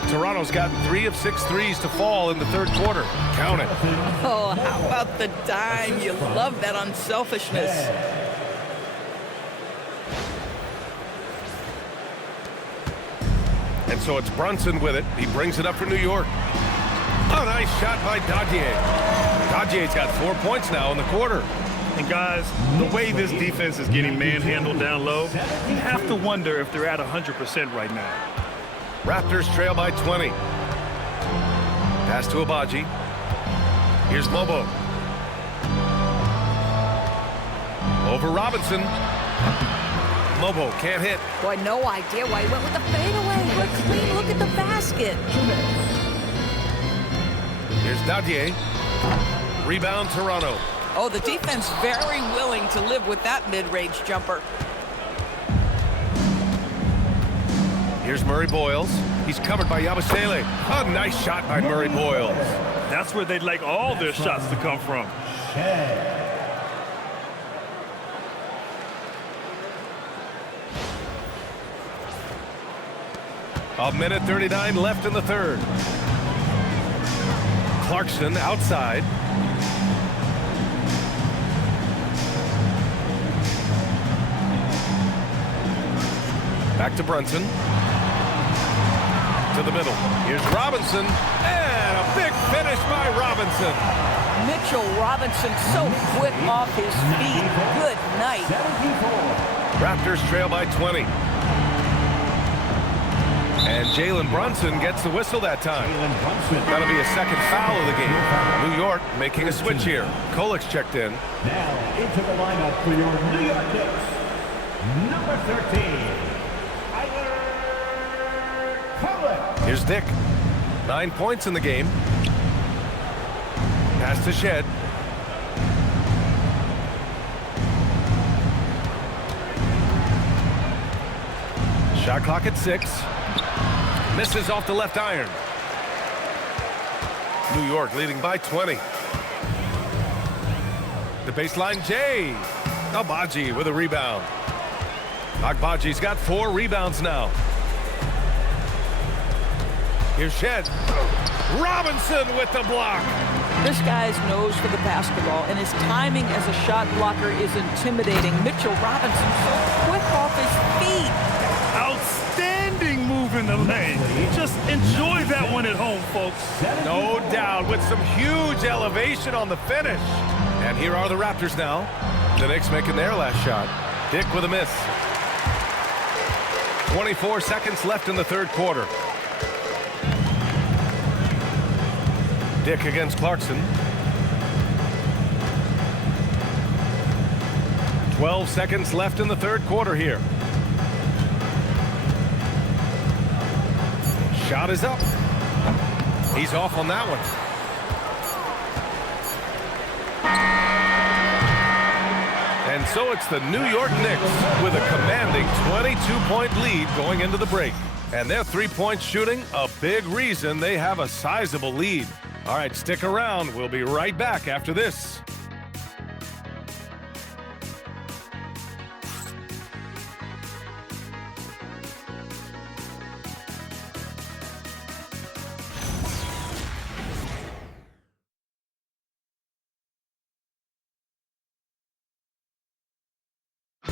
Toronto's gotten 3 of 6 threes to fall in the 3rd quarter. Count it. Oh, how about the dime? You love that unselfishness. And so it's Brunson with it. He brings it up for New York. Oh, nice shot by Dadier. Dadier's got 4 points now in the quarter. And guys, the way this defense is getting manhandled down low, you have to wonder if they're at 100% right now. Raptors trail by 20. Pass to Abaji. Here's Lobo. Over Robinson. Lobo can't hit. Boy, no idea why he went with the fadeaway. Look clean, look at the basket. Here's Dadier. Rebound Toronto. Oh, the defense very willing to live with that mid-range jumper. Here's Murray Boyles. He's covered by Yabusele. A nice shot by Murray Boyles. That's where they'd like all their shots to come from. A minute 39 left in the third. Clarkson outside. Back to Brunson. To the middle. Here's Robinson. And a big finish by Robinson. Mitchell Robinson so quick off his feet. Good night. Raptors trail by 20. And Jalen Brunson gets the whistle that time. That'll be a second foul of the game. New York making a switch here. Kolek's checked in. Now into the lineup for your New York Knicks, number 13. Here's Dick. 9 points in the game. Pass to Shed. Shot clock at 6. Misses off the left iron. New York leading by 20. The baseline, Jay. Agbaji with a rebound. Agbaji's got 4 rebounds now. Here's Shed. Robinson with the block. This guy's nose for the basketball, and his timing as a shot blocker is intimidating. Mitchell Robinson so quick off his feet. Outstanding move in the lane. Just enjoy that one at home, folks. No doubt, with some huge elevation on the finish. And here are the Raptors now. The Knicks making their last shot. Dick with a miss. 24 seconds left in the third quarter. Dick against Clarkson. 12 seconds left in the third quarter here. Shot is up. He's off on that one. And so it's the New York Knicks with a commanding 22-point lead going into the break. And their three-point shooting, a big reason they have a sizable lead. All right, stick around. We'll be right back after this.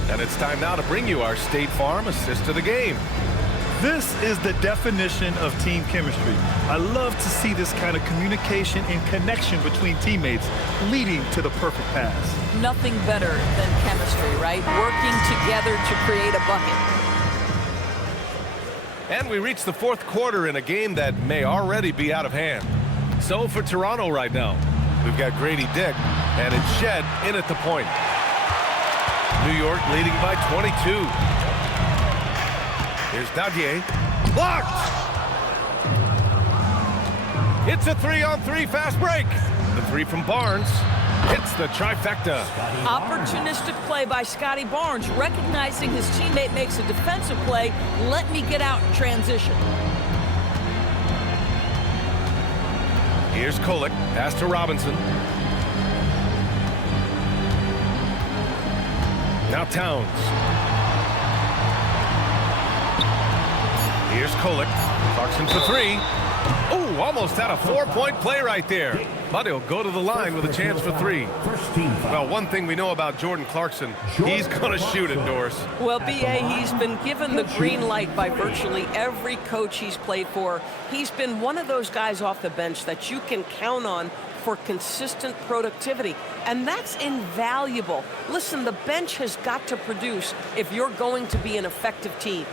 And it's time now to bring you our State Farm assist to the game. This is the definition of team chemistry. I love to see this kind of communication and connection between teammates leading to the perfect pass. Nothing better than chemistry, right? Working together to create a bucket. And we reach the fourth quarter in a game that may already be out of hand. So for Toronto right now, we've got Grady Dick, and it's Shed in at the point. New York leading by 22. Here's Dadier. Blocked! It's a 3-on-3 fast break. The three from Barnes hits the trifecta. Opportunistic play by Scotty Barnes, recognizing his teammate makes a defensive play. Let me get out in transition. Here's Kolek. Pass to Robinson. Now Towns. Here's Kolek. Clarkson for three. Ooh, almost had a 4-point play right there. But he'll go to the line with a chance for 3. Well, one thing we know about Jordan Clarkson, he's going to shoot it, Doris. Well, B.A., he's been given the green light by virtually every coach he's played for. He's been one of those guys off the bench that you can count on for consistent productivity, and that's invaluable. Listen, the bench has got to produce if you're going to be an effective team.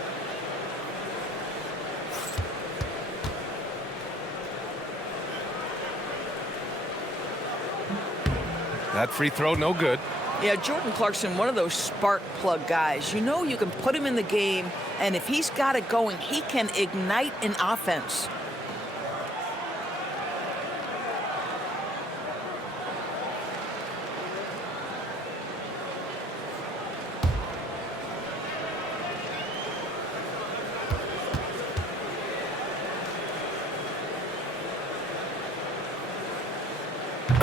That free throw, no good. Yeah, Jordan Clarkson, one of those spark plug guys. You know you can put him in the game, and if he's got it going, he can ignite an offense.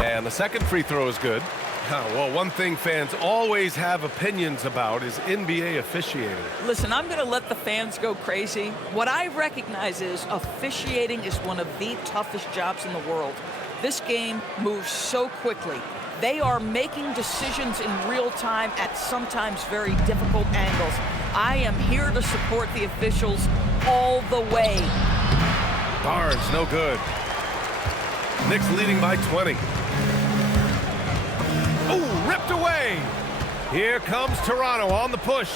And the second free throw is good. Well, one thing fans always have opinions about is NBA officiating. Listen, I'm going to let the fans go crazy. What I recognize is officiating is one of the toughest jobs in the world. This game moves so quickly. They are making decisions in real time at sometimes very difficult angles. I am here to support the officials all the way. Barnes, no good. Knicks leading by 20. Oh, ripped away. Here comes Toronto on the push.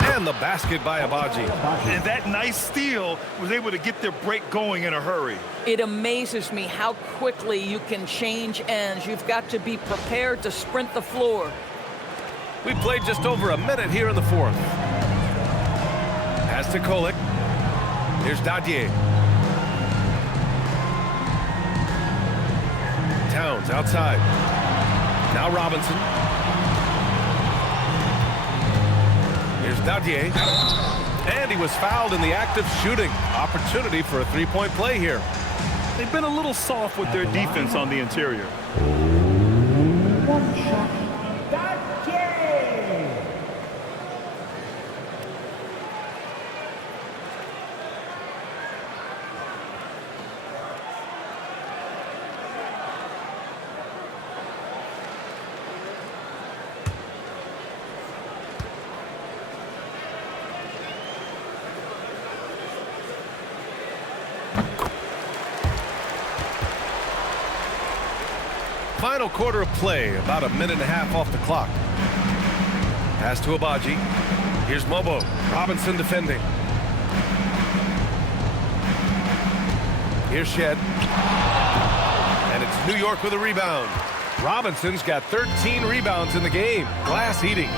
And the basket by Abaji. And that nice steal was able to get their break going in a hurry. It amazes me how quickly you can change ends. You've got to be prepared to sprint the floor. We played just over a minute here in the fourth. Pass to Kolek. Here's Dadier. Towns outside. Now Robinson. Here's Dadier. And he was fouled in the act of shooting. Opportunity for a three-point play here. They've been a little soft with their defense on the interior. One shot. Dadier. Final quarter of play, about a minute and a half off the clock. Pass to Abaji. Here's Mobo. Robinson defending. Here's Shed. And it's New York with a rebound. Robinson's got 13 rebounds in the game. Glass eating.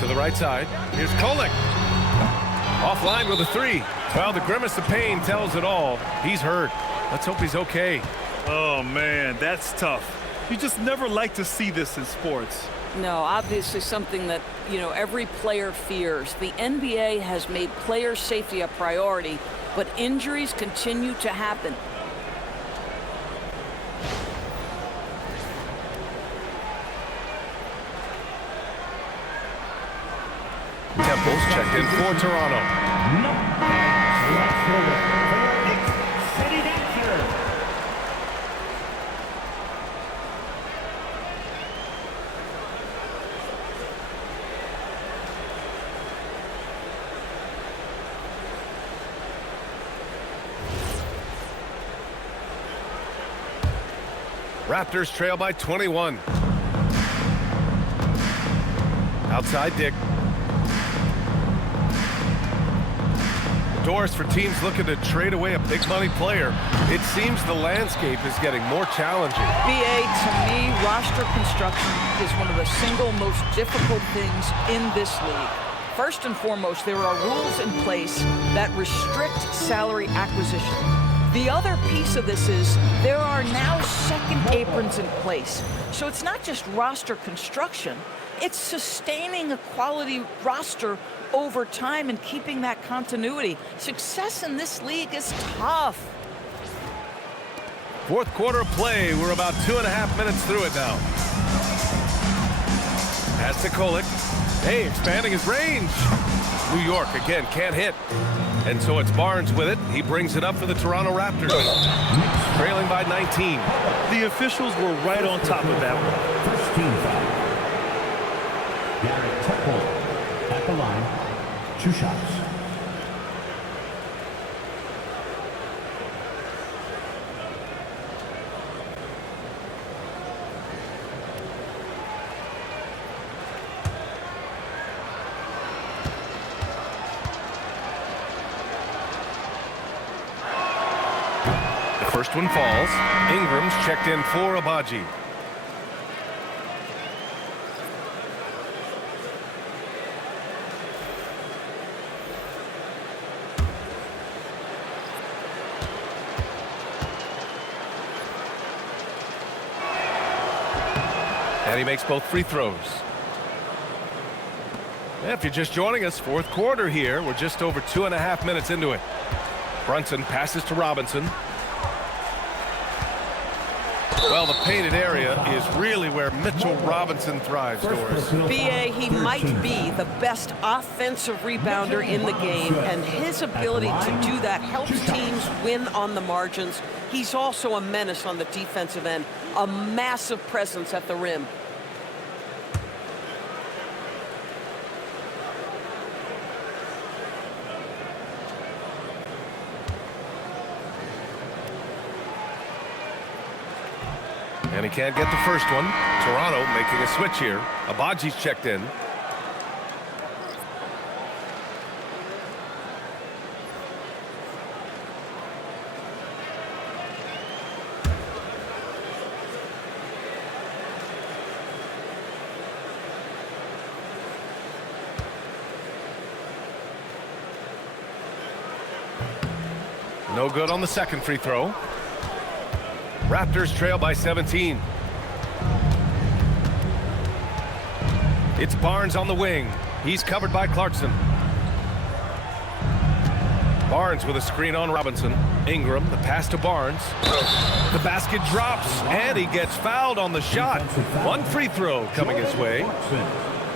To the right side. Here's Kolek. Offline with a three. Well, the grimace of pain tells it all. He's hurt. Let's hope he's okay. Oh, man, that's tough. You just never like to see this in sports. No, obviously something that, every player fears. The NBA has made player safety a priority, but injuries continue to happen. Temples checked in for Toronto. Raptors trail by 21. Outside Dick. Doors for teams looking to trade away a big money player. It seems the landscape is getting more challenging. BA, to me, roster construction is one of the single most difficult things in this league. First and foremost, there are rules in place that restrict salary acquisition. The other piece of this is there are now second aprons in place. So it's not just roster construction, it's sustaining a quality roster over time and keeping that continuity. Success in this league is tough. Fourth quarter of play. We're about 2.5 minutes through it now. Pass to Kolek. Hey, expanding his range. New York again can't hit. And so it's Barnes with it. He brings it up for the Toronto Raptors. Trailing by 19. The officials were right on top of that one. First team foul. Garrett Temple at the line. 2 shots. First one falls. Ingram's checked in for Abaji. And he makes both free throws. If you're just joining us, fourth quarter here. We're just over 2.5 minutes into it. Brunson passes to Robinson. Well, the painted area is really where Mitchell Robinson thrives, Doris. B.A., he might be the best offensive rebounder in the game, and his ability to do that helps teams win on the margins. He's also a menace on the defensive end, a massive presence at the rim. And he can't get the first one. Toronto making a switch here. Abaji's checked in. No good on the second free throw. Raptors trail by 17. It's Barnes on the wing. He's covered by Clarkson. Barnes with a screen on Robinson. Ingram, the pass to Barnes. The basket drops, and he gets fouled on the shot. One free throw coming his way.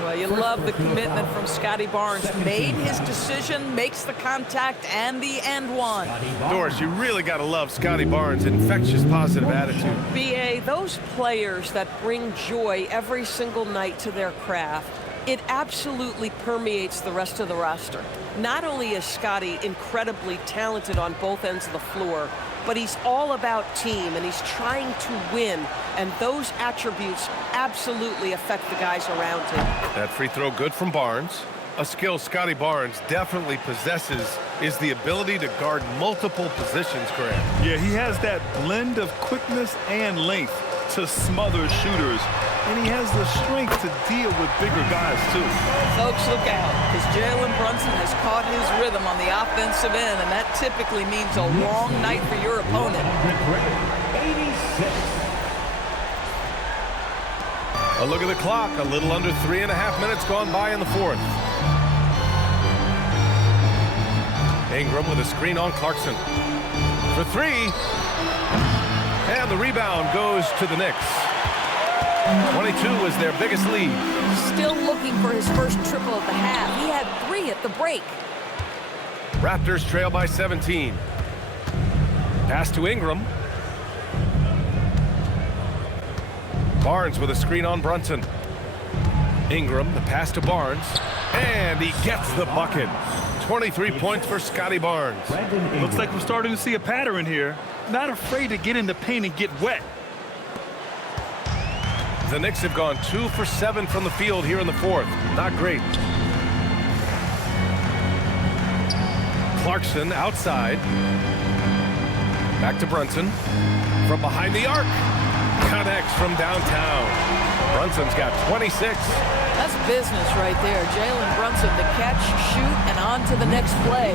Well, you love the commitment from Scotty Barnes. Made his decision, makes the contact, and the and one. Doris, you really got to love Scotty Barnes' infectious positive attitude. B.A., those players that bring joy every single night to their craft, it absolutely permeates the rest of the roster. Not only is Scotty incredibly talented on both ends of the floor, but he's all about team, and he's trying to win, and those attributes absolutely affect the guys around him. That free throw good from Barnes. A skill Scotty Barnes definitely possesses is the ability to guard multiple positions, Graham. Yeah, he has that blend of quickness and length to smother shooters, and he has the strength to deal with bigger guys, too. Folks, look out, because Jalen Brunson has caught his rhythm on the offensive end, and that typically means a long night for your opponent. 86. A look at the clock. A little under 3.5 minutes gone by in the fourth. Ingram with a screen on Clarkson. For three. And the rebound goes to the Knicks. 22 was their biggest lead. Still looking for his first triple of the half. He had 3 at the break. Raptors trail by 17. Pass to Ingram. Barnes with a screen on Brunson. Ingram, the pass to Barnes. And he gets the bucket. 23 points for Scotty Barnes. Looks like we're starting to see a pattern here. Not afraid to get in the paint and get wet. The Knicks have gone 2 for 7 from the field here in the fourth. Not great. Clarkson outside. Back to Brunson. From behind the arc. Connects from downtown. Brunson's got 26. That's business right there. Jalen Brunson, the catch, shoot, and on to the next play.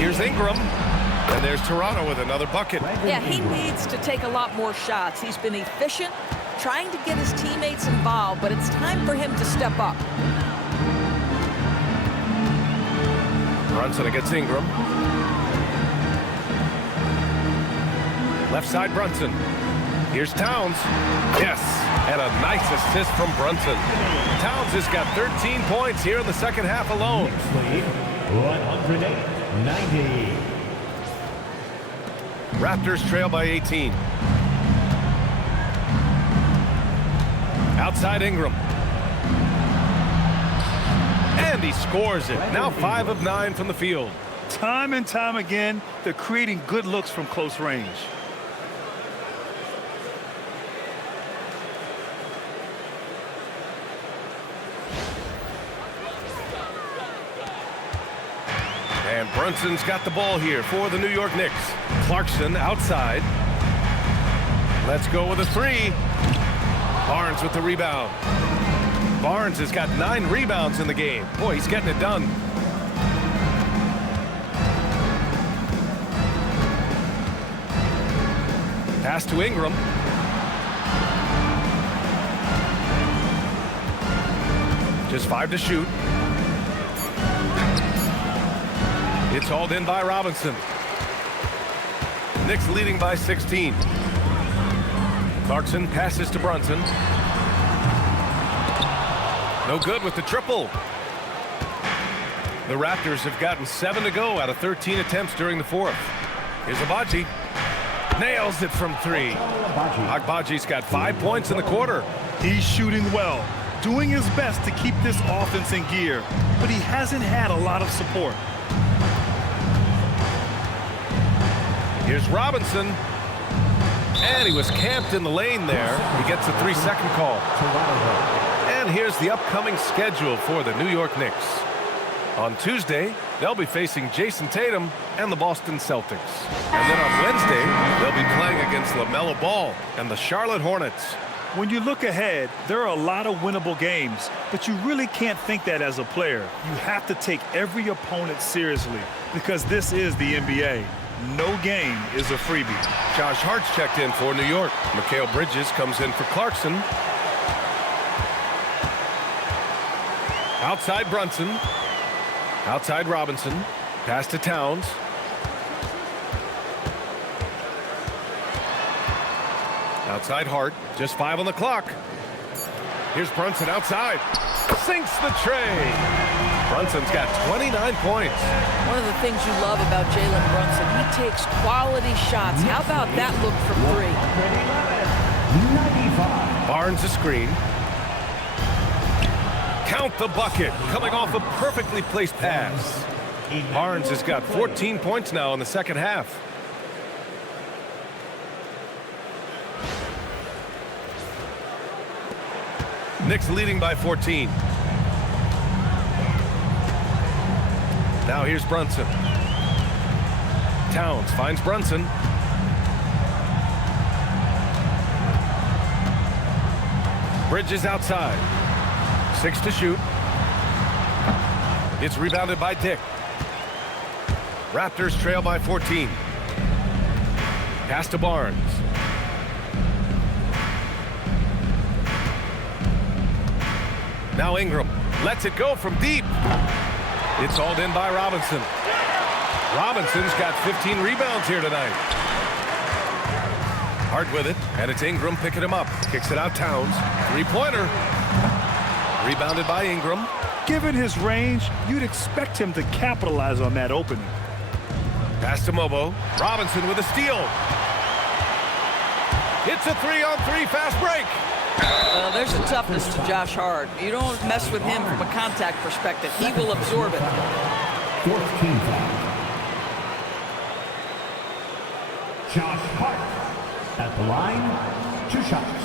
Here's Ingram. And there's Toronto with another bucket. Yeah, he needs to take a lot more shots. He's been efficient, trying to get his teammates involved, but it's time for him to step up. Brunson against Ingram. Left side Brunson. Here's Towns. Yes, and a nice assist from Brunson. Towns has got 13 points here in the second half alone. 108-90. Raptors trail by 18. Outside Ingram. And he scores it. Now 5 of 9 from the field. Time and time again, they're creating good looks from close range. And Brunson's got the ball here for the New York Knicks. Clarkson outside. Let's go with a 3. Barnes with the rebound. Barnes has got 9 rebounds in the game. Boy, he's getting it done. Pass to Ingram. Just 5 to shoot. It's hauled in by Robinson. Knicks leading by 16. Clarkson passes to Brunson. No good with the triple. The Raptors have gotten 7 to go out of 13 attempts during the fourth. Here's Agbaji. Nails it from 3. Agbaji's got 5 points in the quarter. He's shooting well, doing his best to keep this offense in gear, but he hasn't had a lot of support. Here's Robinson. And he was camped in the lane there. He gets a 3-second call. And here's the upcoming schedule for the New York Knicks. On Tuesday, they'll be facing Jason Tatum and the Boston Celtics. And then on Wednesday, they'll be playing against LaMelo Ball and the Charlotte Hornets. When you look ahead, there are a lot of winnable games, but you really can't think that as a player. You have to take every opponent seriously because this is the NBA. No game is a freebie. Josh Hart's checked in for New York. Mikal Bridges comes in for Clarkson. Outside Brunson. Outside Robinson. Pass to Towns. Outside Hart. Just 5 on the clock. Here's Brunson outside. Sinks the tray. Brunson's got 29 points. One of the things you love about Jalen Brunson, he takes quality shots. How about that look from 3? 95. Barnes a screen. Count the bucket, coming off a perfectly placed pass. Barnes has got 14 points now in the second half. Knicks leading by 14. Now here's Brunson. Towns finds Brunson. Bridges outside. 6 to shoot. It's rebounded by Dick. Raptors trail by 14. Pass to Barnes. Now Ingram lets it go from deep. It's hauled in by Robinson. Robinson's got 15 rebounds here tonight. Hart with it, and it's Ingram picking him up. Kicks it out Towns. 3-pointer. Rebounded by Ingram. Given his range, you'd expect him to capitalize on that opening. Pass to Mobo. Robinson with a steal. It's a 3-on-3 fast break. There's a toughness to Josh Hart. You don't mess with him from a contact perspective. He will absorb it. 14 foul. Josh Hart at the line, 2 shots.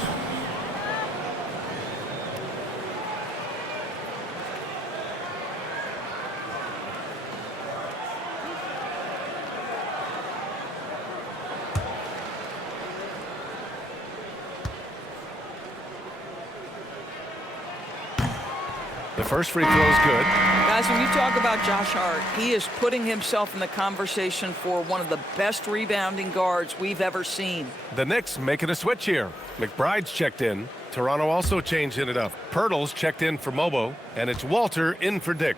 The first free throw is good. Guys, when you talk about Josh Hart, he is putting himself in the conversation for one of the best rebounding guards we've ever seen. The Knicks making a switch here. McBride's checked in. Toronto also changing it up. Pirtle's checked in for Mobo, and it's Walter in for Dick.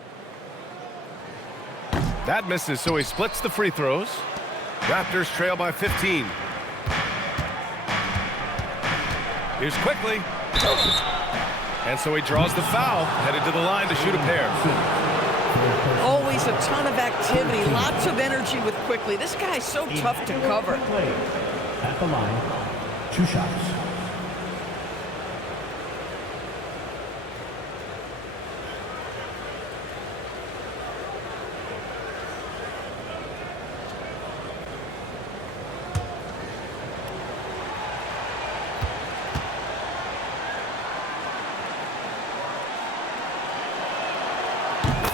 That misses, so he splits the free throws. Raptors trail by 15. Here's Quickly. And so he draws the foul, headed to the line to shoot a pair. Always sees a ton of activity, lots of energy with Quickly. This guy's so tough to cover. At the line, 2 shots.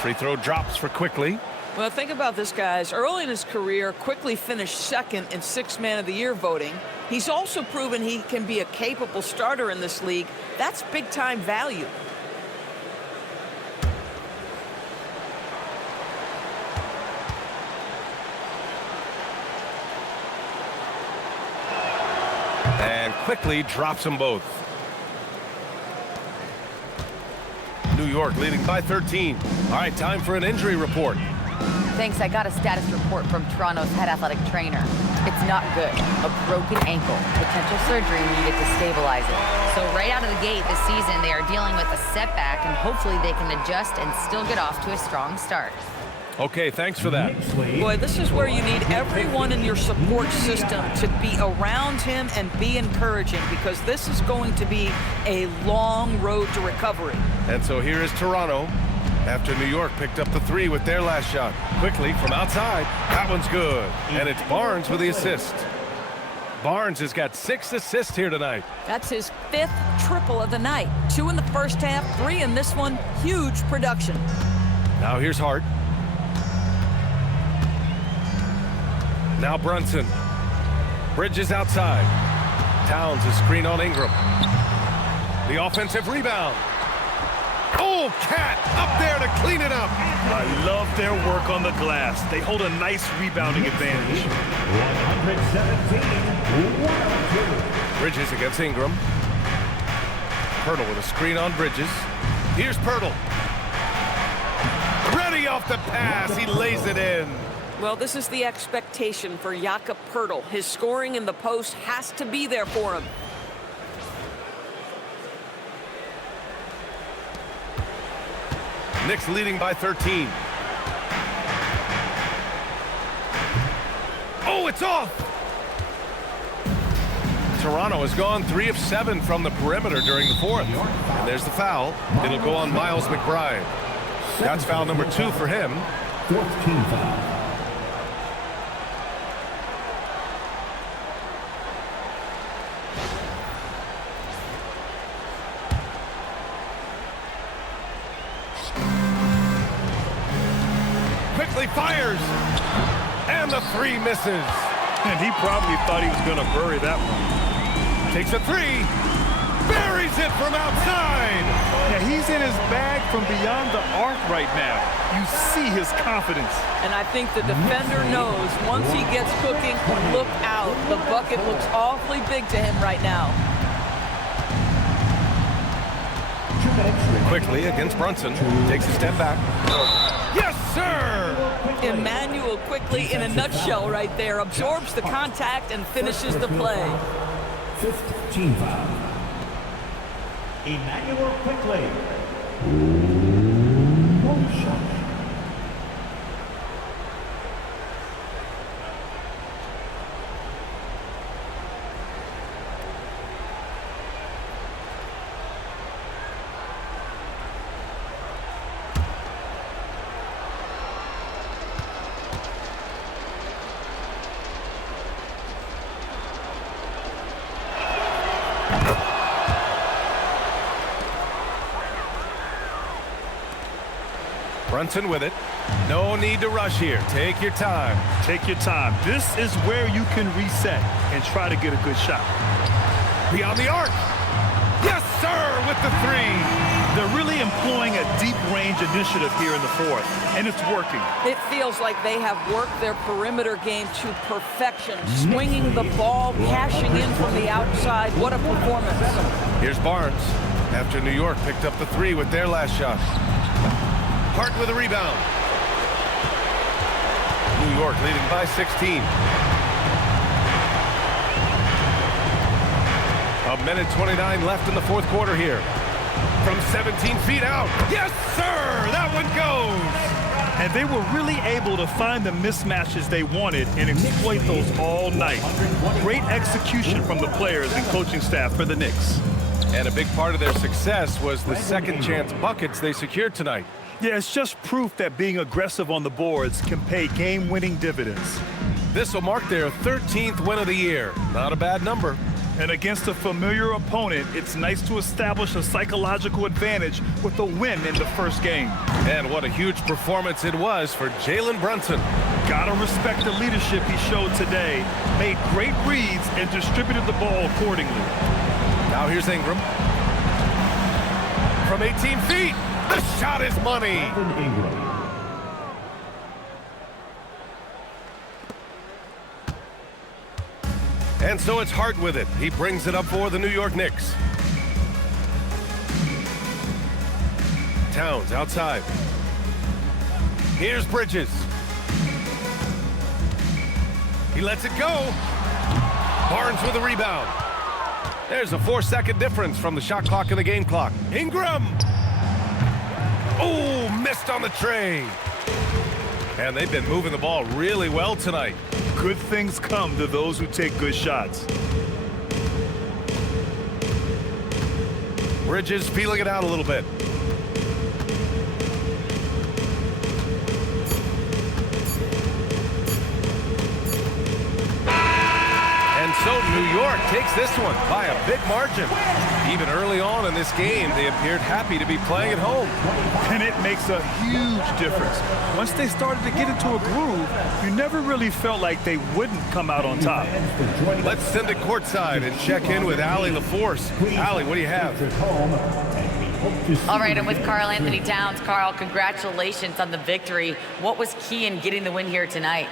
Free throw drops for Quickly. Well, think about this, guys. Early in his career, Quickly finished second in 6th Man of the Year voting. He's also proven he can be a capable starter in this league. That's big-time value. And Quickly drops them both. New York leading by 13. All right, time for an injury report. Thanks, I got a status report from Toronto's head athletic trainer. It's not good. A broken ankle. Potential surgery needed to stabilize it. So right out of the gate this season, they are dealing with a setback, and hopefully they can adjust and still get off to a strong start. Okay, thanks for that. Boy, this is where you need everyone in your support system to be around him and be encouraging, because this is going to be a long road to recovery. And so here is Toronto after New York picked up the 3 with their last shot. Quickly from outside. That one's good. And it's Barnes with the assist. Barnes has got 6 assists here tonight. That's his 5th triple of the night. 2 in the first half, 3 in this one. Huge production. Now here's Hart. Now Brunson. Bridges outside. Towns is screen on Ingram. The offensive rebound. Oh, Cat up there to clean it up. I love their work on the glass. They hold a nice rebounding advantage. 117-102. Bridges against Ingram. Pirtle with a screen on Bridges. Here's Pirtle. Ready off the pass. He lays it in. Well, this is the expectation for Jakob Pirtle. His scoring in the post has to be there for him. Knicks leading by 13. Oh, it's off! Toronto has gone 3 of 7 from the perimeter during the 4th. And there's the foul. It'll go on Miles McBride. That's foul number 2 for him. 4th team foul. Quickly fires. And the 3 misses. And he probably thought he was going to bury that one. Takes a 3. Buries it from outside. Yeah, he's in his bag from beyond the arc right now. You see his confidence. And I think the defender knows once he gets cooking, look out. The bucket looks awfully big to him right now. Quickly against Brunson. Takes a step back. Yes, sir! Emmanuel Quickly in a nutshell right there. Absorbs the contact and finishes the play. 5th team foul. Emmanuel Quickly. One shot. Brunson with it. No need to rush here. Take your time. Take your time. This is where you can reset and try to get a good shot. Beyond the arc. Yes, sir, with the 3. They're really employing a deep range initiative here in the 4th, and it's working. It feels like they have worked their perimeter game to perfection. Swinging the ball, cashing in from the outside. What a performance. Here's Barnes after New York picked up the 3 with their last shot. Hart with a rebound. New York leading by 16. A minute 29 left in the 4th quarter here. From 17 feet out. Yes, sir! That one goes! And they were really able to find the mismatches they wanted and exploit those all night. Great execution from the players and coaching staff for the Knicks. And a big part of their success was the second chance buckets they secured tonight. Yeah, it's just proof that being aggressive on the boards can pay game-winning dividends. This will mark their 13th win of the year. Not a bad number. And against a familiar opponent, it's nice to establish a psychological advantage with a win in the first game. And what a huge performance it was for Jalen Brunson. Gotta respect the leadership he showed today. Made great reads and distributed the ball accordingly. Now here's Ingram. From 18 feet, the shot is money. And so it's Hart with it. He brings it up for the New York Knicks. Towns outside. Here's Bridges. He lets it go. Barnes with a rebound. There's a 4-second difference from the shot clock and the game clock. Ingram. Oh, missed on the tray. And they've been moving the ball really well tonight. Good things come to those who take good shots. Bridges feeling it out a little bit. And so New York takes this one by a big margin. Even early on in this game, they appeared happy to be playing at home. And it makes a huge difference. Once they started to get into a groove, you never really felt like they wouldn't come out on top. Let's send it courtside and check in with Allie LaForce. Allie, what do you have? All right, I'm with Karl Anthony Towns. Karl, congratulations on the victory. What was key in getting the win here tonight?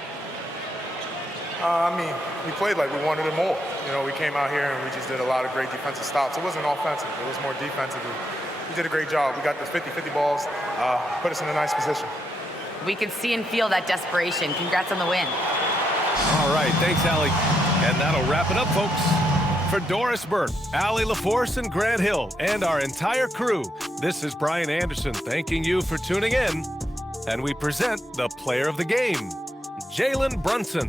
We played like we wanted it more. You know, we came out here and we just did a lot of great defensive stops. It wasn't offensive. It was more defensive. We did a great job. We got the 50-50 balls, put us in a nice position. We can see and feel that desperation. Congrats on the win. All right, thanks, Allie. And that'll wrap it up, folks. For Doris Burke, Allie LaForce, and Grant Hill, and our entire crew, this is Brian Anderson thanking you for tuning in. And we present the player of the game, Jalen Brunson.